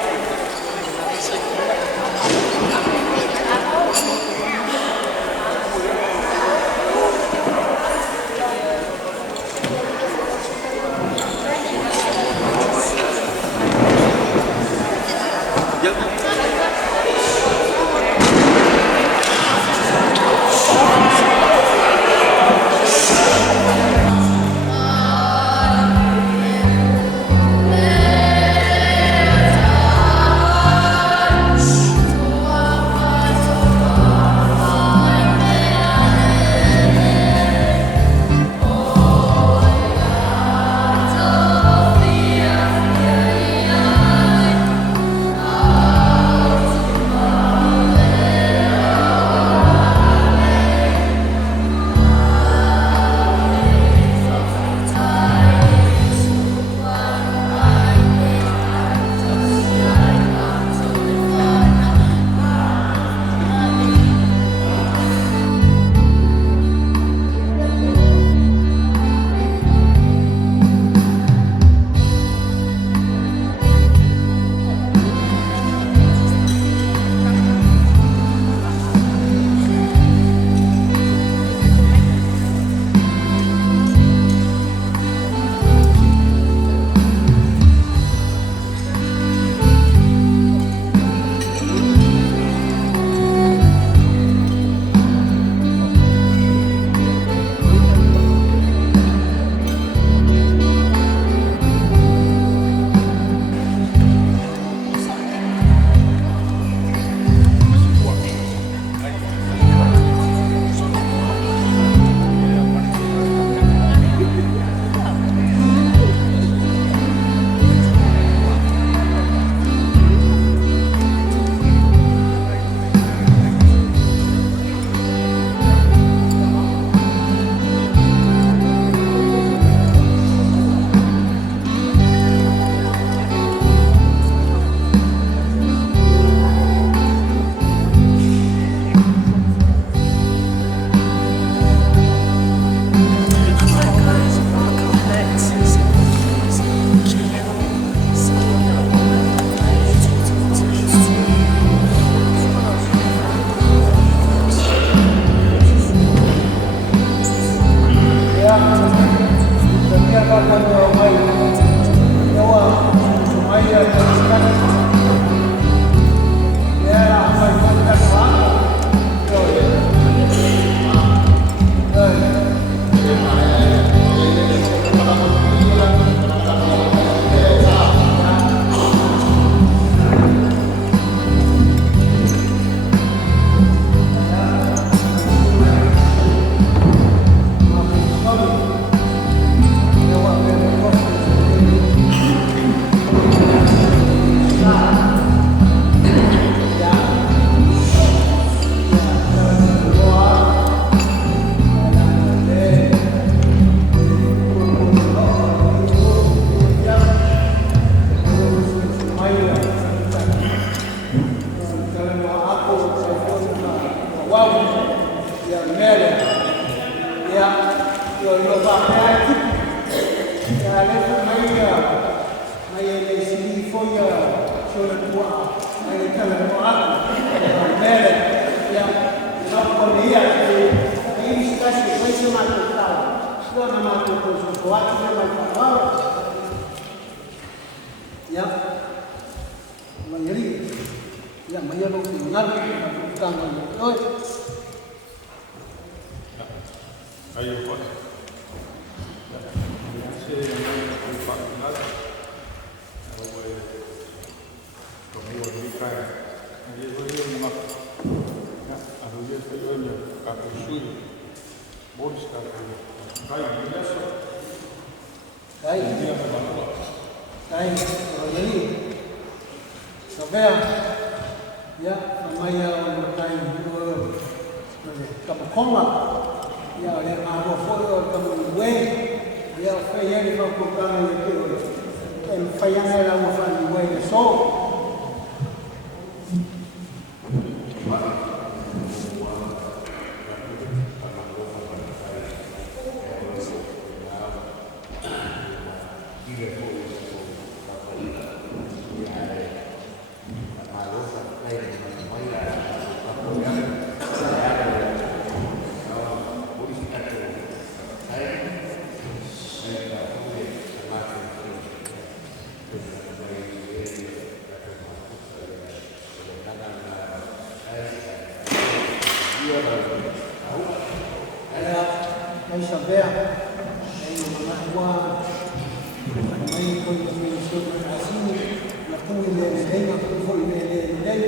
hinga kufu ile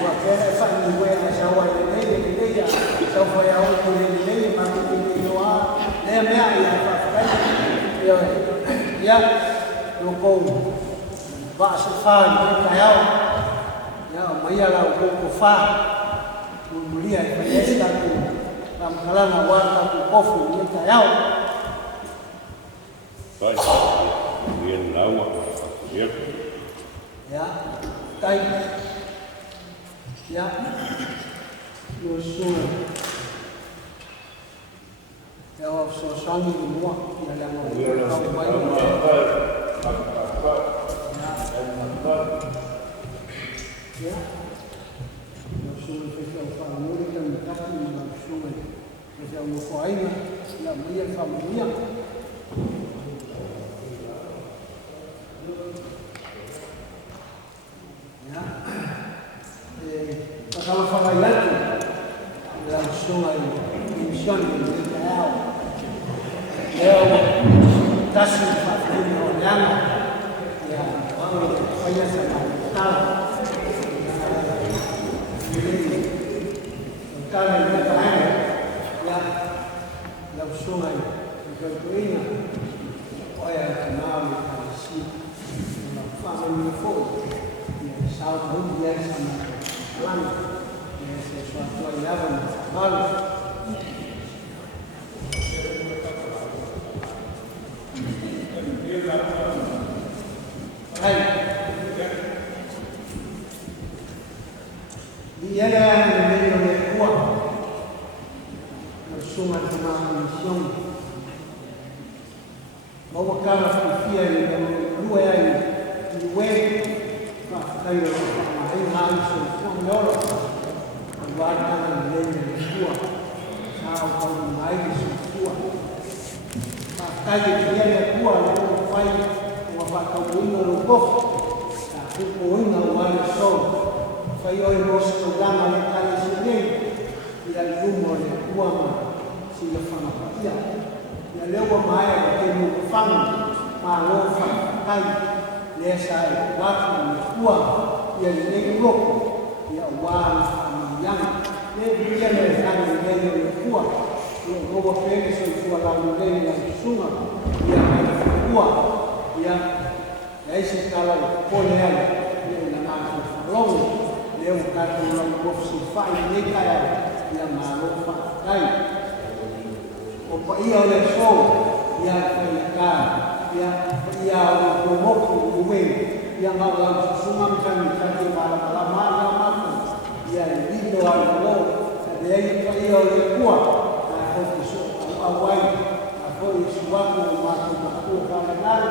kwa kile fani wewe sawa ile ya sawa ya huko ile makini wa le mea ya fa ya loko ba safari kayao ya maya la huko fa kulia ile na mkalana waka kukofu ile kayao bien el agua bien ya tai ya yosu ya so sangi mo ya la mo ya yosu fez o família também tá com uma chuva mas é uma coisa la minha família kalau fagaiatu langsung ay mission ng Israel. Leo kasi pagdating ng Lama, ya ang kaya sa tao. Kaya na tayo, ya langsung ay gagawin na kaya kanami kasi family food. Sa buhay sa mga sesuatu yang bagus. Hai, dia yang menjadi kuat bersama dengan mission. Bawa kalau kufia yang dua yang dua, kayu ini harus semua guarda nelle sua ciao con mai su sua ma tagli viene tua non fai una fatta uno lo può sta tutto uno uguale solo fai io il nostro programma le tali signori e al rumore tua ma si lo fanno partire e allora mai che non fanno ma lo fa dai le sai guarda tua e il negro e uguale yang dia melakukan media kuat yang bawa penis sesuatu lalu yang sungai yang kuat yang isi kalau boleh yang nama long dia bukan orang profesi fine ni kaya yang malu pakai apa ia oleh show yang mereka yang ia berumur yang orang sungai kan malam ya lindo algo de ahí yo le cuá a profesor awai a foi suaco ma ko canal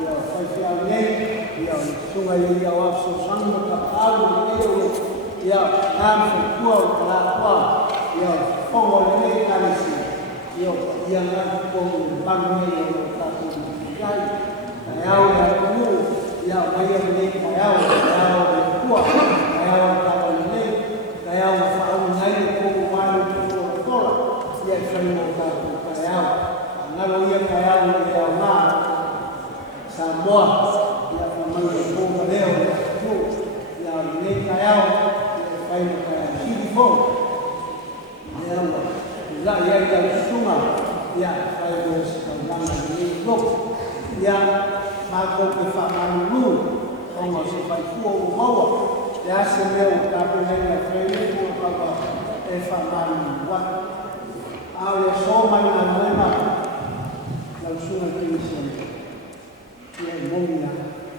ya foi fiamei ya sunga ya waso sango ka algo eu ya nam ko para kwa ya fongo le kalisi yo ya ngan ko bangne yo ka ko kai ya ya ku ya mai le ya ya kwa ya kaya ufahamu zaidi kwa wale kutoka ya kufanya kwa yao ngalo ya kaya ya na Samoa ya familia kwa leo tu ya ni kaya ya kufanya kaya hivi kwa ya ya suma ya kaya sana ni lok ya mako kufahamu kama sifaifuo umawa ya semeu tapi hanya frame apa efaman wat awal soman nama langsung kini ya mungkin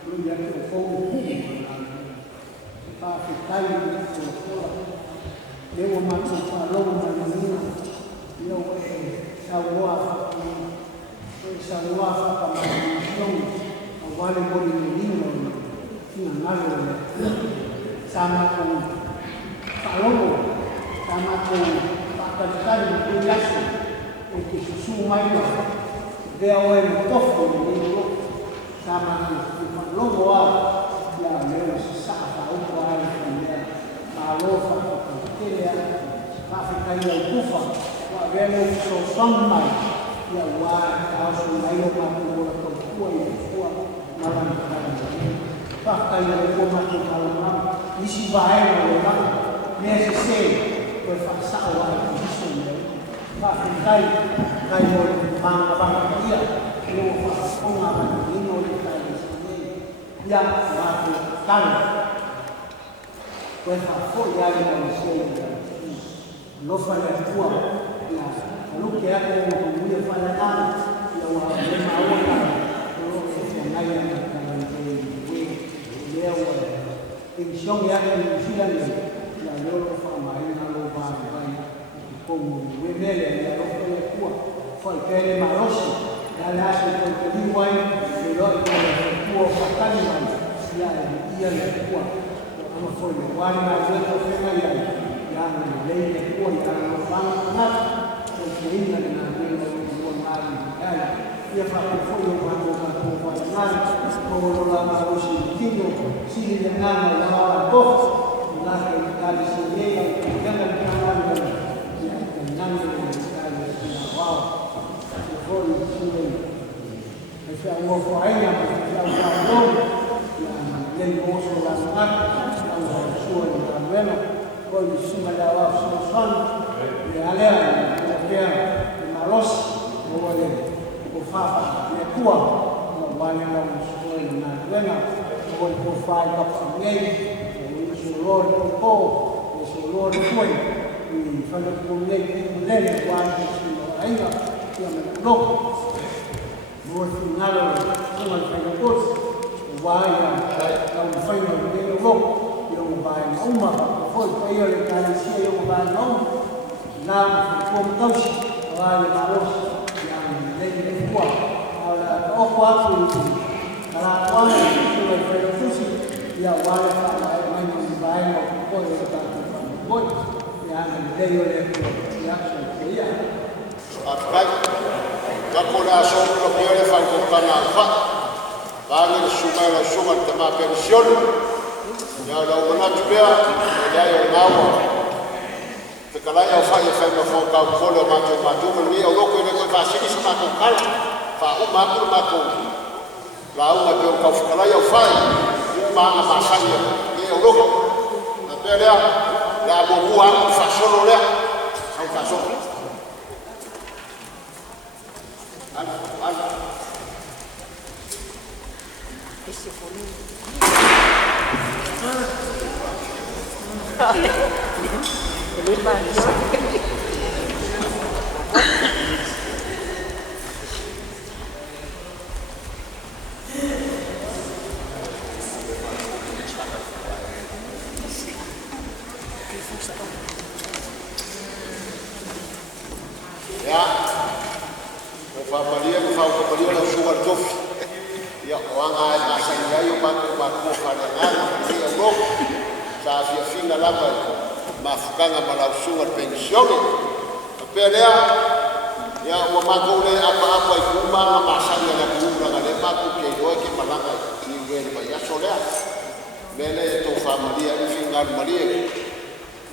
lu yang terfokus tapi kali itu dia masuk palung dan ini dia sawa kama mission wale boleh menino nalo sama con Palomo, sama con Pakistan Indonesia, untuk sumai dia orang tofu itu sama con Palomo ya mereka sah tahu bahwa dia Palomo Pakistan Pakistan yang kufa, mereka sosomai ya wah tahu sumai orang kuat malam whakakai o kua matu kalamama, isi vae o le mama, mea se se, koe whakasao ai o iso nei, whakai, kai o le manga whakakia, o whakakonga manu ino le kai o se nei, ia whatu kare, koe whakoi ai o le se nei, lofa le kua, ia luke ake o kuia whananana, ia wa le maua o ke whanai ana kai te lea o Insiong ya kan silan ya loro fama ina lo ba bai como webele ya lo fele kuwa foi pele marosi ya la se ko di wai de lo ko kuwa fatani ya ia le kuwa ama foi wani ma je ko fema ya ya le le kuwa ya lo ba na ko ina na le lo kuwa mali ya fa foi o ba ko na ko lo la marosi kingo si le nana la ko la que tal si le ya le nana ya nana le tal si la wa se foi si le ese algo fue ahí la no ya le mozo la sac la suel la bueno con suma la wa son le ale le maros o le o fa le tua no vale la suel na bueno con por fai ka ngei o solor ko o solor foi e fala ko ngei le quan ai ga ya me no no finalo como el fai ko vai a un fai no de no yo vai na uma foi pai le cara si yo vai no na ko tau vai na ros ya le ko ala o quatro para quando eu fui fusi ya wale para mai no vai no ko de ta ko ya le yo le ya ya Atrás, já coração do que ele faz com o canal, vai ele suma de uma pensão, já dá uma tibia, já é uma água, porque lá eu faço no foco o colo matu me eu louco ele vai fazer isso na cala, fa o matu lá uma que eu faço lá eu faço uma massagem eu louco na pele lá boa faço lá ao faço Esse foi ele vai ya ufafalia na shughuli tofi ya wanga asanya yo bantu bakko fanana ya go sa afya finga lapa mafukanga mala shughuli pensioni pelea ya wamakole apa ikuma masanya na kuumra ngale maku ke yoke malanga ingeni ba ya solea mele to familia ni finga malia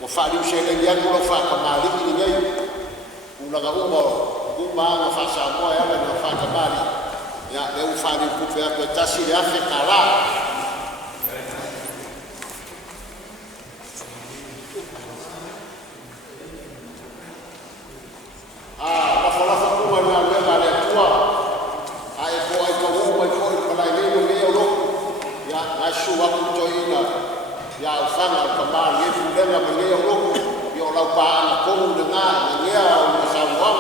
wa fali shele ya ko fa kamali ni ngai unaga uma nga fasa moya yale na fata bali ya leo fali kupe ya tasiri Afrika la mafala fa kuma na lela le tua ai ko pala leo leo lo ya ashu wa kutoina ya fanga kama yefu lela leo lo yo la pa na ko nga ngea na sawa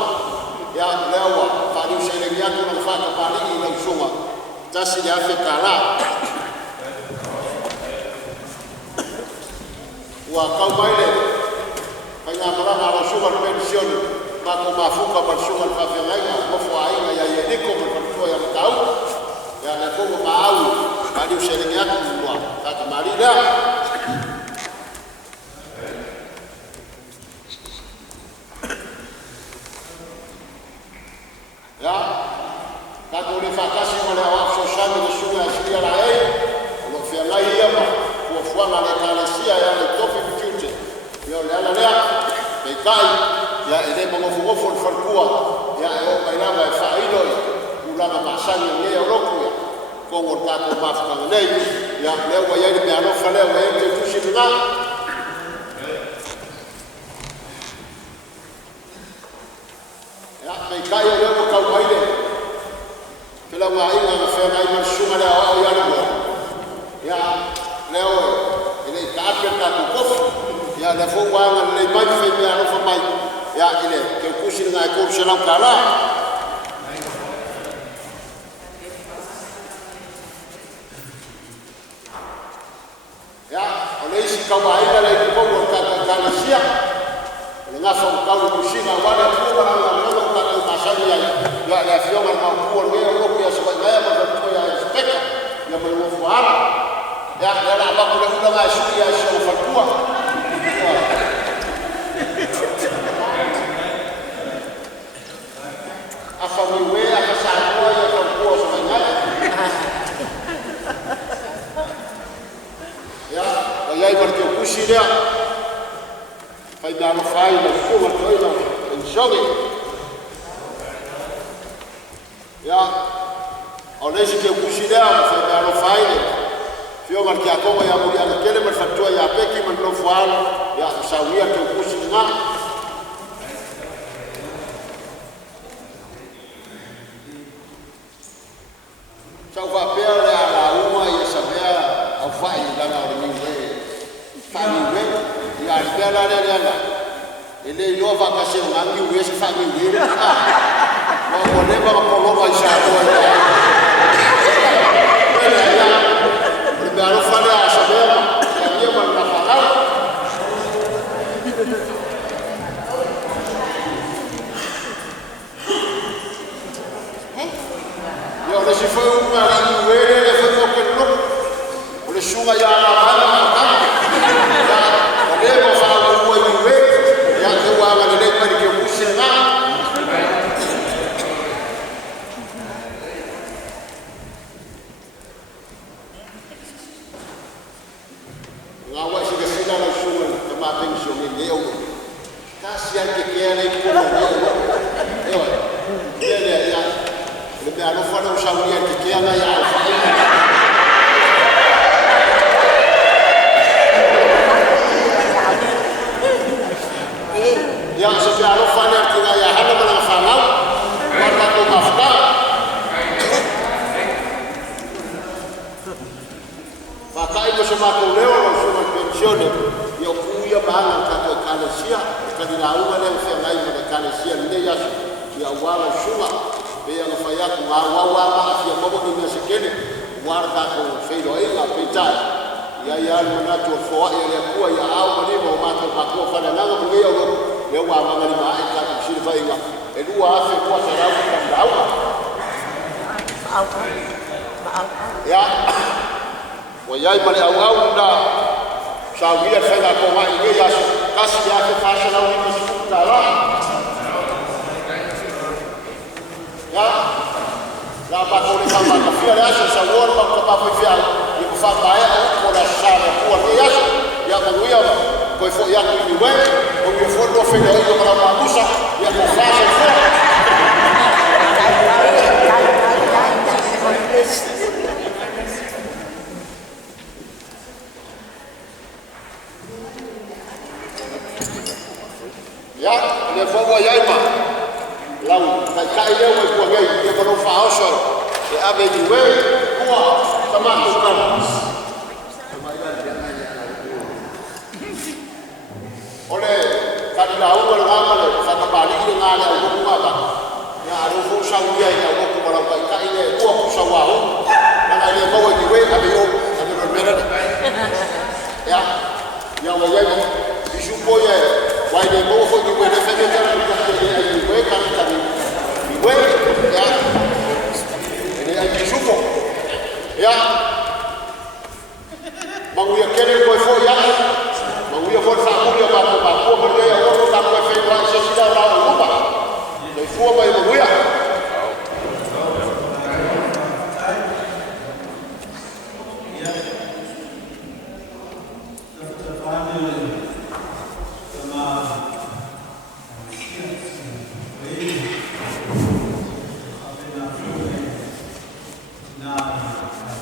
ya lewa pari shele yako na fata pari ina usoma tasi ya Afrika la wa kaumaile kanya mara na shughul pension bako mafuka kwa shughul fafenga kwa aina ya yediko kwa ya mtau ya na kwa maau pari shele yako kwa kaka marida ya kama ulifakasi wale wafo shamba na shule ya sheria la yeye ulofia hapa kufuana na kalesia ya topi mtute yo la bekai ya ile bongo falkuwa ya yo bailanga faido ulama masani yeye roku kongo tato mafaka nei ya leo wa yai me alofa leo wa yai te kushi nga ya me kai leo ka waile kila wa ina na fena ina shuma leo au ya ya leo ile kape ka kukofu ya lefo wa na le mai fe me alofa mai ya ile ke kushi nga ko shalam kala kawaida la kikongo kakalishia ngafa mkauli kushina wala kuwa na kwa mashari ya fioma na mkuu leo kwa sababu ya mambo ya speka ya mwofu hapa ya na ambapo kuna mashuri ya shofatua afamiwe akashaua ya kwa sababu yai porque o kushira fai dar uma falha como coisa em jogo ya oneshi que o kushira fai dar uma falha fio porque a como ya mulher aquele mas fatua ya peki mas não fala ya sawia que o kushira só vai ver a uma e saber a vai lá na hora famille ya bela la ele yo va passer ngangi wesi famille wa ole ba ko lo ba sha ko ya ya ro fa la shabema ya ba na fala yo le si foi uma ngangi wele le foi ko no le shunga ya la bala leo fala kwa iwe ya kwa wale leo ni kushina ngawa shika sina na shule kama pension leo kasi yake kiasi kwa leo ile ya ndio anafanya ushauri yake kiasi ya yang sebiaro fanya tina ya hana mana fana warna tu mafka maka itu semakin leo langsung pensiun ya kuya bana kata kalesia kadina uma leo fena ina kalesia ndia ya wala shuma bea ngafaya ngawa afya babo ni sekene warta ko fedo ila pita ya manato fo ya kuwa ya au ni mo mato pakua fana nanga mgeyo leo wa magari maika kushirifa inga edua afi kwa sababu kandawa ya wayai mali au nda shawia fanya kwa wale ya kasi yake fasha na wini mtala ya la bakole kama kafia yasho shawona kwa papo vya ikufaka ya kwa shara kwa yasho ya kuya kwa hivyo yako ni wewe ungefondo fanya hiyo mara magusa ya kufanya ya le fogo yaima lau kai leo kwa gei ya kwa faosho ya abeji wewe kwa kama tukana ole kadila uwa ngamale fakabali ile ngale au kumaba ya arufu shawia ya au kumara kwa ile kwa kushawaho na ile bawe diwe abeyo abeyo ya wayewe ishupo ya waide bawe kwa diwe na fanya tena kwa diwe kama diwe ya ile ishupo ya mangu ya kele kwa fo ya manguia for família para porque eu não tá com efeito para chegar lá no lugar eu fui para manguia na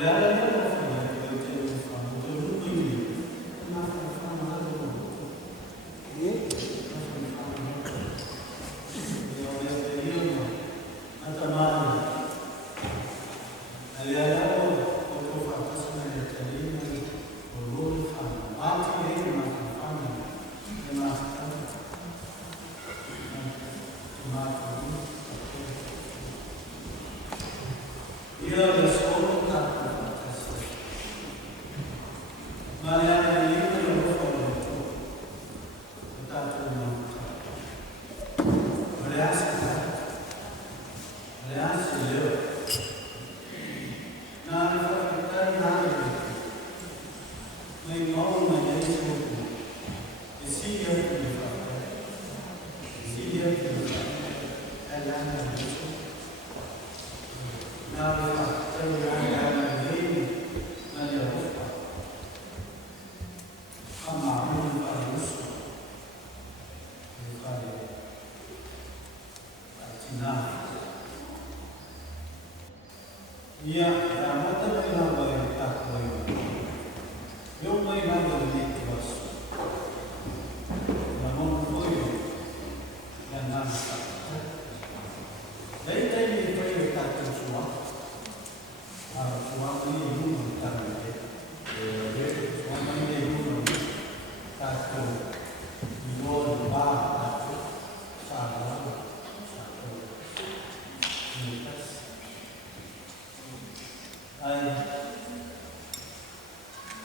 Olha mata mai na ba ya ta mai. Yo mai na ba ni tu bas. Namun foi yang nama. Dari tadi ni foi tak tersuah. Suah ni ibu tak ada. Suah ni ibu tak ada. Ibu ba salah. Ai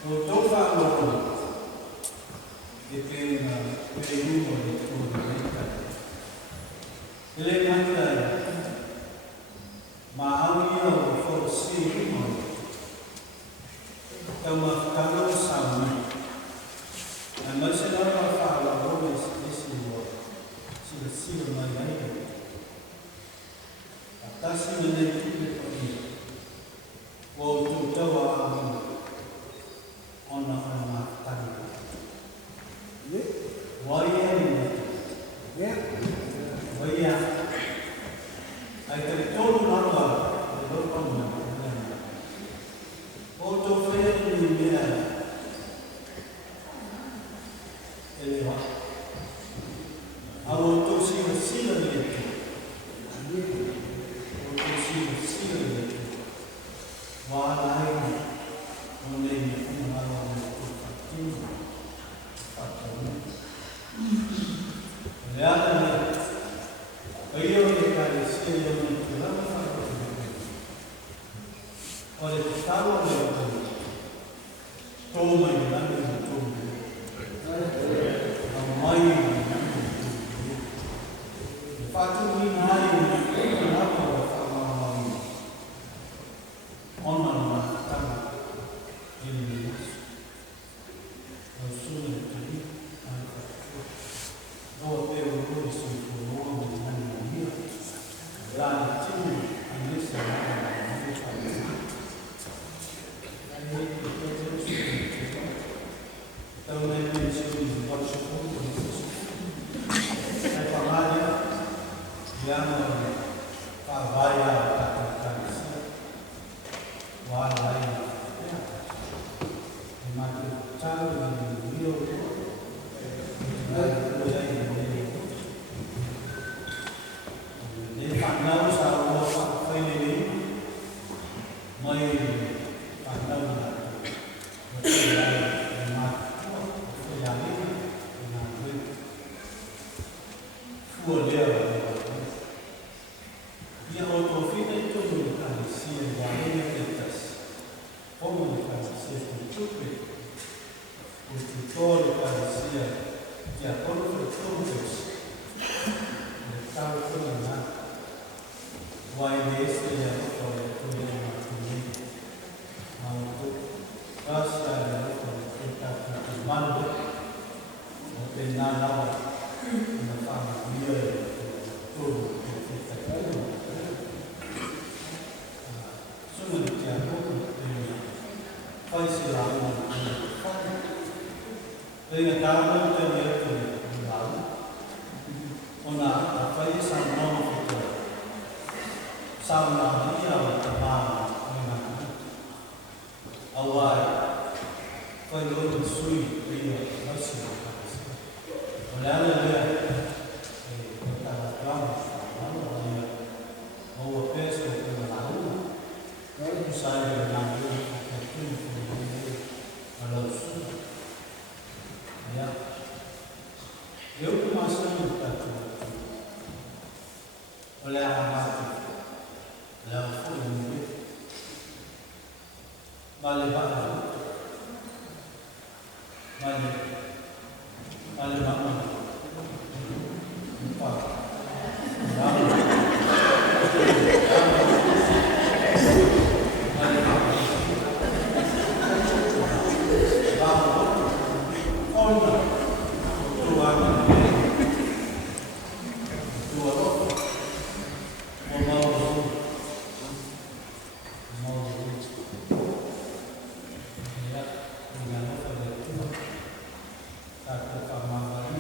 untuk faktor itu periu itu mereka. Elemen mahal forsi kalau sama. Dan masalah faktor itu sudah siap mengenai. Atas mengenai waktu Jawa anak-anak tadi, wayang, ada todo nama berpamah. Waktu saya dunia, elok, awak tu sila itu, waktu sila itu. Walai mulai mengalami kefatin faktornya. Lihat ni, ayuh kita disini yang menjelaskan faktornya. Oleh tahu lepas, tomai nanti tomai, ramai nanti. Faktor ini kenapa? Orang tak ini sulit jadi kalau perlu disempurnakan dengan dia dan cuma ini semua tahu ni sini bersyukur saya pengajar yang bayar kata-kata walai mati cara dengan beliau di pandang sahaja sampai ini mai pandang Satu pemahaman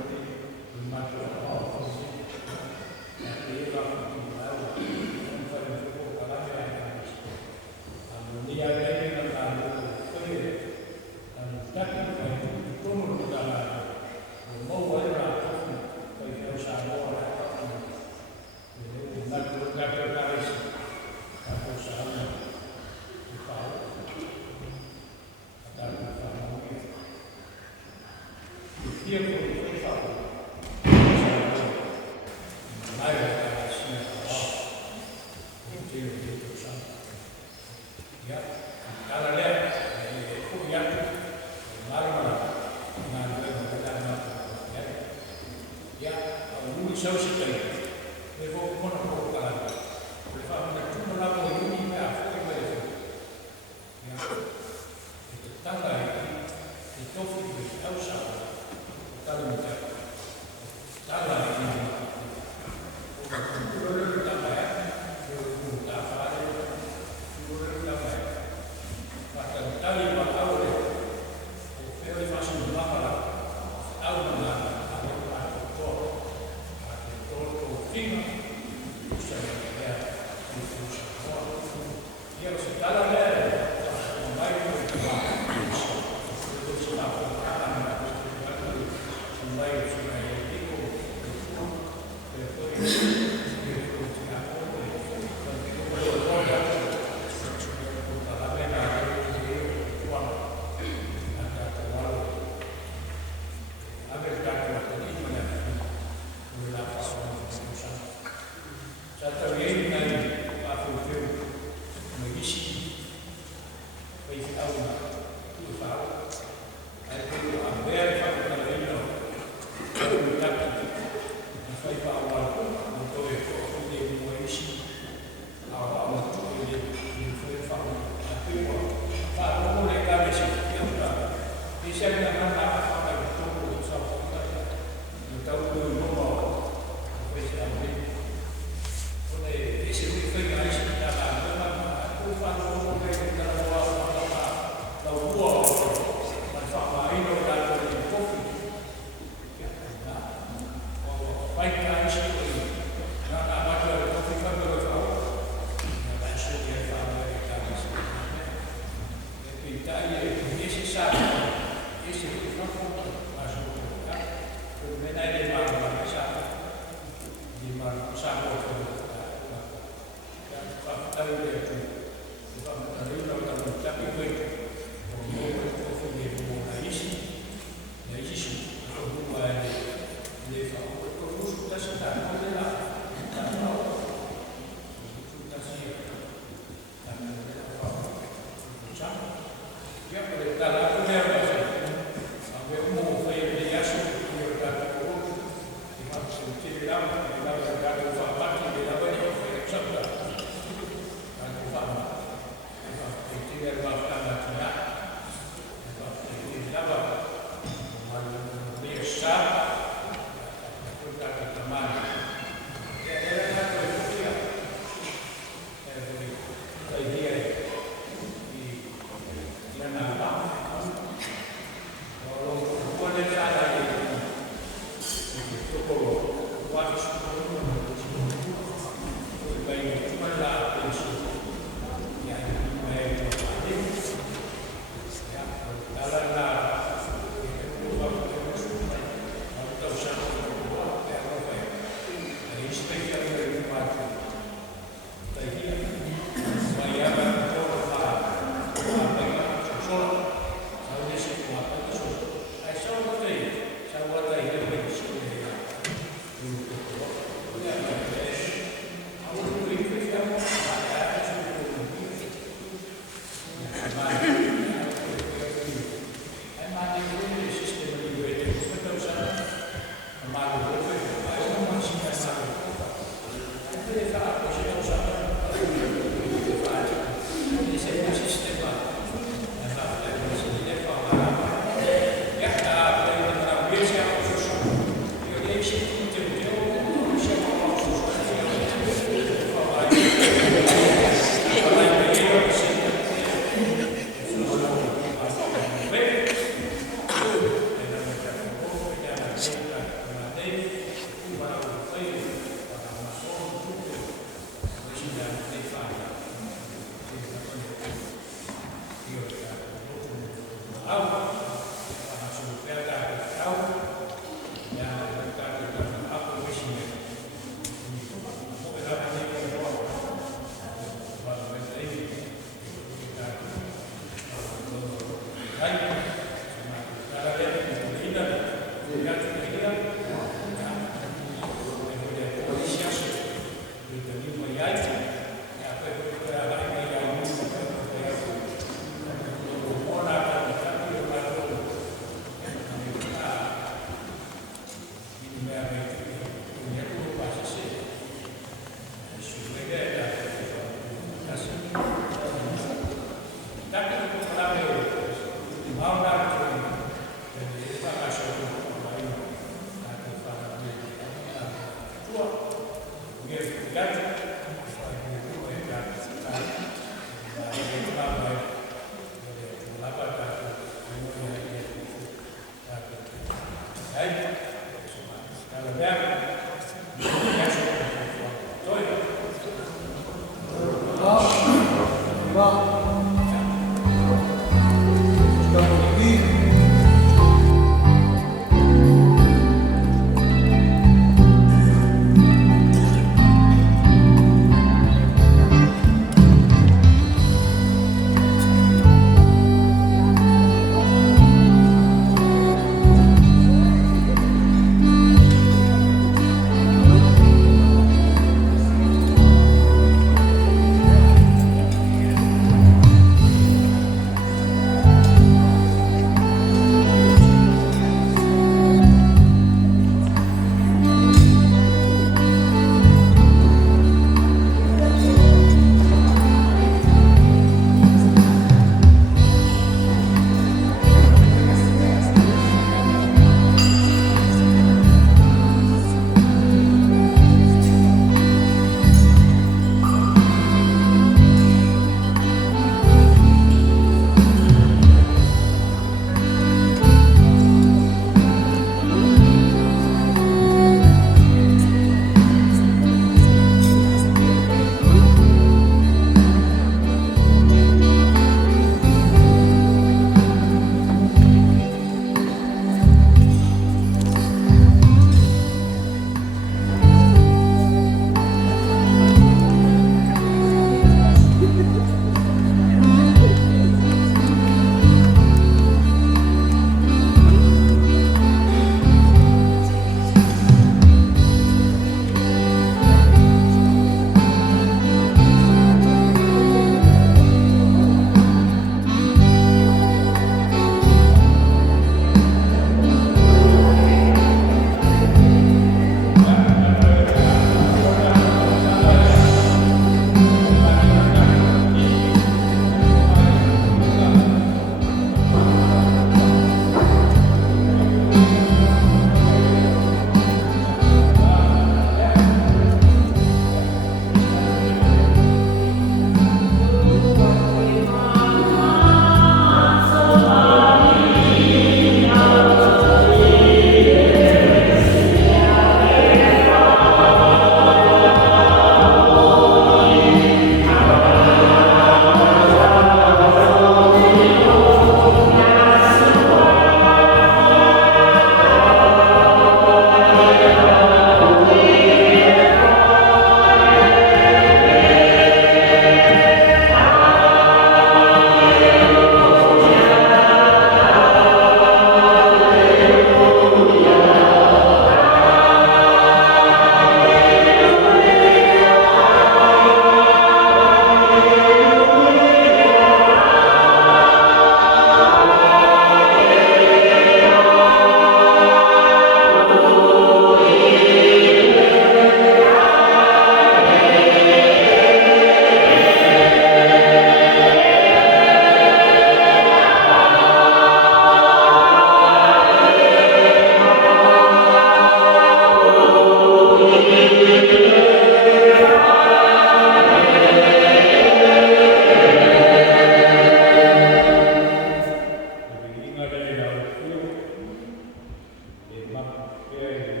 Pai,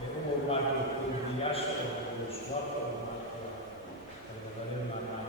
eu vou guardar o dia, eu vou suar para o mar, para o